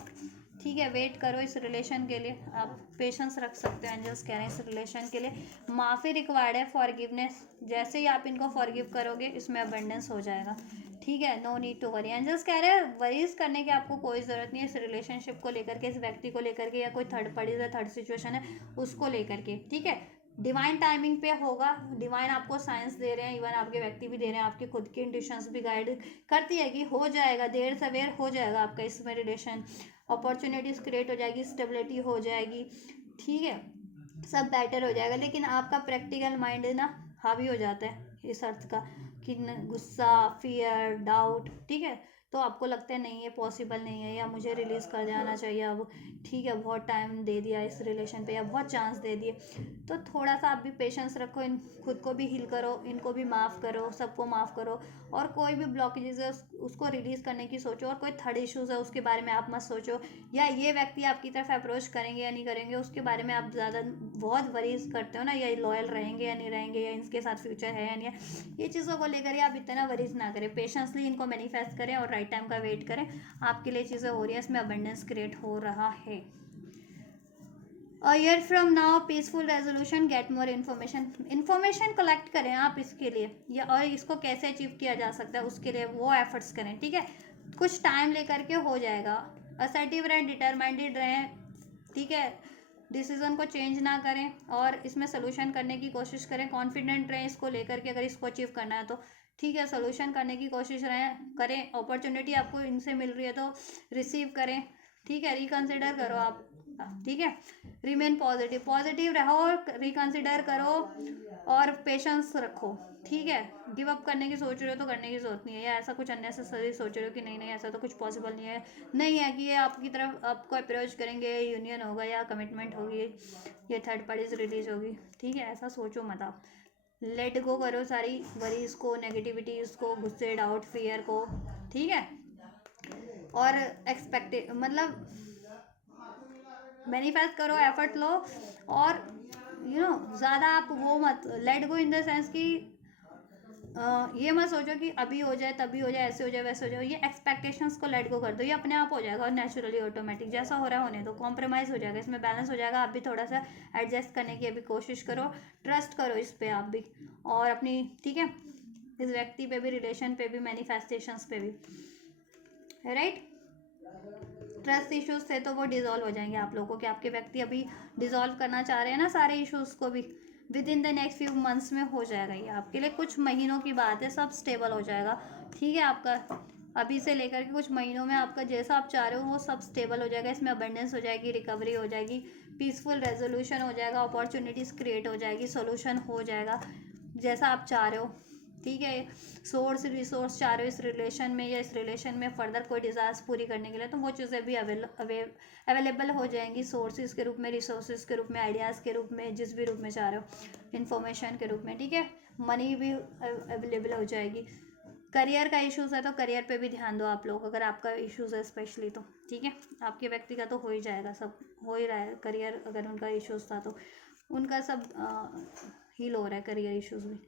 ठीक है, वेट करो इस रिलेशन के लिए, आप पेशेंस रख सकते हो। एंजल्स कह रहे हैं इस रिलेशन के लिए माफ़ी रिक्वायर्ड है, फॉरगिवनेस, जैसे ही आप इनको फॉरगिव करोगे इसमें अबंडेंस हो जाएगा, ठीक है, no need to worry. Angels कह रहे हैं वरीज करने की आपको कोई ज़रूरत नहीं है इस रिलेशनशिप को लेकर के, इस व्यक्ति को लेकर के, या कोई थर्ड पार्टी या थर्ड सिचुएशन है उसको लेकर के, ठीक है। डिवाइन टाइमिंग पे होगा, डिवाइन आपको साइंस दे रहे हैं, इवन आपके व्यक्ति भी दे रहे हैं, आपकी खुद की इंट्यूशंस भी गाइड करती है कि हो जाएगा, देर सवेर हो जाएगा आपका इसमें रिलेशन, अपॉर्चुनिटीज़ क्रिएट हो जाएगी, स्टेबिलिटी हो जाएगी, ठीक है, सब बेटर हो जाएगा। लेकिन आपका प्रैक्टिकल माइंड ना हावी हो जाता है इस अर्थ का कि गुस्सा, फियर, डाउट, ठीक है, तो आपको लगता है नहीं ये पॉसिबल नहीं है, या मुझे रिलीज़ कर जाना चाहिए अब, ठीक है, बहुत टाइम दे दिया इस रिलेशन पे, या बहुत चांस दे दिए, तो थोड़ा सा आप भी पेशेंस रखो, इन खुद को भी हील करो, इनको भी माफ़ करो, सबको माफ़ करो, और कोई भी ब्लॉकेजेस है उसको रिलीज़ करने की सोचो, और कोई थर्ड इश्यूज़ है उसके बारे में आप मत सोचो, या ये व्यक्ति आपकी तरफ अप्रोच करेंगे या नहीं करेंगे उसके बारे में आप ज़्यादा बहुत वरीज करते हो ना, या लॉयल रहेंगे या नहीं रहेंगे, या इनके साथ फ्यूचर है या नहीं है, ये चीज़ों को लेकर आप इतना वरीज ना करें, पेशेंसली इनको मैनिफेस्ट करें और राइट टाइम का वेट करें, आपके लिए चीज़ें हो रही है, इसमें अबंडेंस क्रिएट हो रहा है। A year from now peaceful resolution, get more information collect करें आप इसके लिए, या और इसको कैसे अचीव किया जा सकता है उसके लिए वो एफर्ट्स करें, ठीक है, कुछ टाइम लेकर के हो जाएगा। असर्टिव रहें, डिटरमाइंडेड रहें, ठीक है, डिसीजन को चेंज ना करें और इसमें सोल्यूशन करने की कोशिश करें, कॉन्फिडेंट रहें इसको लेकर के, अगर इसको अचीव करना है तो, ठीक है, सोल्यूशन करने की कोशिश करें, अपॉर्चुनिटी आपको इनसे मिल रही है तो रिसीव करें, ठीक है, रिकन्सिडर करो आप ठीक है। रिमेन पॉजिटिव, पॉजिटिव रहो, रिकंसिडर करो और पेशेंस रखो, ठीक है। गिव अप करने की सोच रहे हो तो करने की जरूरत नहीं है, या ऐसा कुछ अननेसेसरी सोच रहे हो कि नहीं नहीं ऐसा तो कुछ पॉसिबल नहीं है कि ये आपकी तरफ आपको अप्रोच करेंगे, यूनियन होगा या कमिटमेंट होगी, ये थर्ड पार्टीज रिलीज होगी, ठीक है। ऐसा सोचो मत आप, लेट गो करो सारी वरीज को, नेगेटिविटीज को, गुस्से, डाउट, फियर को, ठीक है। और एक्सपेक्ट मतलब मैनिफेस्ट करो, एफर्ट लो, और ज़्यादा आप वो मत let go in the sense कि ये मत सोचो कि अभी हो जाए तभी हो जाए, ऐसे हो जाए वैसे हो जाए। ये एक्सपेक्टेशंस को लेट गो कर दो, ये अपने आप हो जाएगा और नेचुरली ऑटोमेटिक, जैसा हो रहा है होने दो। कॉम्प्रोमाइज़ हो जाएगा, इसमें बैलेंस हो जाएगा। आप भी थोड़ा सा एडजस्ट करने की अभी कोशिश करो, ट्रस्ट करो इस पर आप भी, और अपनी, ठीक है, इस व्यक्ति पे भी, रिलेशन पे भी, मैनिफेस्टेशंस पे भी, राइट। ट्रस्ट इश्यूज थे तो वो डिजॉल्व हो जाएंगे आप लोगों के, आपके व्यक्ति अभी डिजॉल्व करना चाह रहे हैं ना सारे इश्यूज को भी, with in the next few months में हो जाएगा। ये आपके लिए कुछ महीनों की बात है, सब स्टेबल हो जाएगा, ठीक है। आपका अभी से लेकर के कुछ महीनों में आपका जैसा आप चाह रहे हो वो सब स्टेबल हो जाएगा। इसमें अबंडेंस हो जाएगी, रिकवरी हो जाएगी, पीसफुल रेजोल्यूशन हो जाएगा, अपॉर्चुनिटीज़ क्रिएट हो जाएगी, सोल्यूशन हो जाएगा जैसा आप चाह रहे हो, ठीक है। सोर्स रिसोर्स चाह रहे हो इस रिलेशन में, या इस रिलेशन में फर्दर कोई डिज़ायर्स पूरी करने के लिए, तो वो चीज़ें भी अवेलेबल हो जाएंगी, सोर्सेज के रूप में, रिसोर्सेज के रूप में, आइडियाज़ के रूप में, जिस भी रूप में चाह रहे हो, इन्फॉर्मेशन के रूप में, ठीक है। मनी भी अवेलेबल हो जाएगी। करियर का इश्यूज़ है तो करियर पे भी ध्यान दो आप लोग, अगर आपका इश्यूज़ है स्पेशली तो, ठीक है। आपके व्यक्ति का तो हो ही जाएगा, सब हो ही रहा है। करियर अगर उनका इश्यूज़ था तो उनका सब हील हो रहा है, करियर इश्यूज़ भी।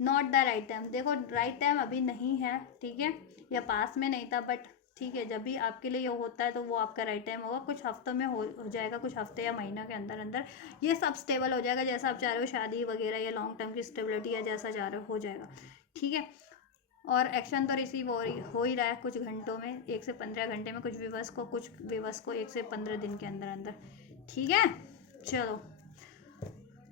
नॉट द राइट टाइम, देखो राइट टाइम अभी नहीं है, ठीक है, या पास में नहीं था, बट ठीक है, जब भी आपके लिए ये होता है तो वो आपका राइट टाइम होगा। कुछ हफ्तों में हो जाएगा, कुछ हफ्ते या महीनों के अंदर अंदर ये सब स्टेबल हो जाएगा, जैसा आप चाह रहे हो, शादी वगैरह या लॉन्ग टर्म की स्टेबिलिटी, या जैसा चाह रहे हो जाएगा, ठीक है। और एक्शन तो रिसीव हो ही रहा है कुछ घंटों में, 1 से 15 घंटे में, कुछ व्यूवर्स को, कुछ व्यूवर्स को 1 से 15 दिन के अंदर अंदर, ठीक है। चलो,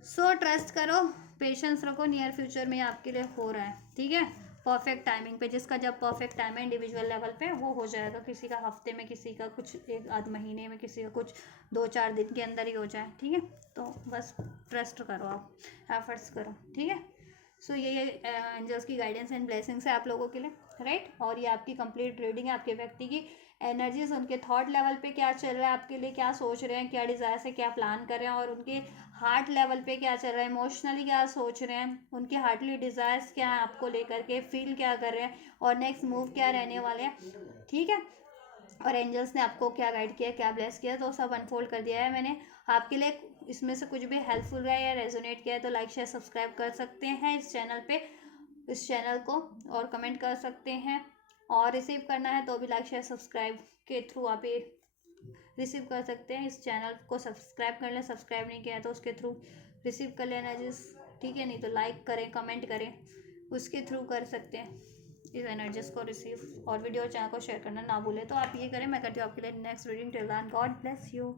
सो ट्रस्ट करो, पेशेंस रखो, नियर फ्यूचर में आपके लिए हो रहा है, ठीक है। परफेक्ट टाइमिंग पे, जिसका जब परफेक्ट टाइम है इंडिविजुअल लेवल पे वो हो जाएगा। किसी का हफ्ते में, किसी का कुछ 1 आध महीने में, किसी का कुछ 2 4 दिन के अंदर ही हो जाए, ठीक है। तो बस ट्रस्ट करो, आप एफर्ट्स करो, ठीक है। सो ये एंजल्स की गाइडेंस एंड ब्लेसिंग्स है आप लोगों के लिए, राइट। और ये आपकी कंप्लीट रीडिंग है, आपके व्यक्ति की एनर्जीज, उनके थॉट लेवल पे क्या चल रहा है आपके लिए, क्या सोच रहे हैं, क्या डिज़ायर्स है, क्या प्लान कर रहे हैं, और उनके हार्ट लेवल पे क्या चल रहा है, इमोशनली क्या सोच रहे हैं, उनके हार्टली डिज़ायर्स क्या है आपको लेकर के, फील क्या कर रहे हैं, और नेक्स्ट मूव क्या रहने वाले हैं, ठीक है। और एंजल्स ने आपको क्या गाइड किया, क्या ब्लेस किया, तो सब अनफोल्ड कर दिया है मैंने आपके लिए। इसमें से कुछ भी हेल्पफुल रहा है या रेजोनेट किया है तो लाइक शेयर सब्सक्राइब कर सकते हैं इस चैनल को, और कमेंट कर सकते हैं। और रिसीव करना है तो भी लाइक शेयर सब्सक्राइब के थ्रू आप ये रिसीव कर सकते हैं। इस चैनल को सब्सक्राइब कर लें, सब्सक्राइब नहीं किया है तो उसके थ्रू रिसीव कर लेना जिस, ठीक है। नहीं तो लाइक करें, कमेंट करें, उसके थ्रू कर सकते हैं इस एनर्जीज को रिसीव। और वीडियो चैनल को शेयर करना ना भूलें। तो आप ये करें, मैं करती हूँ आपके लिए next reading. Till then God bless you.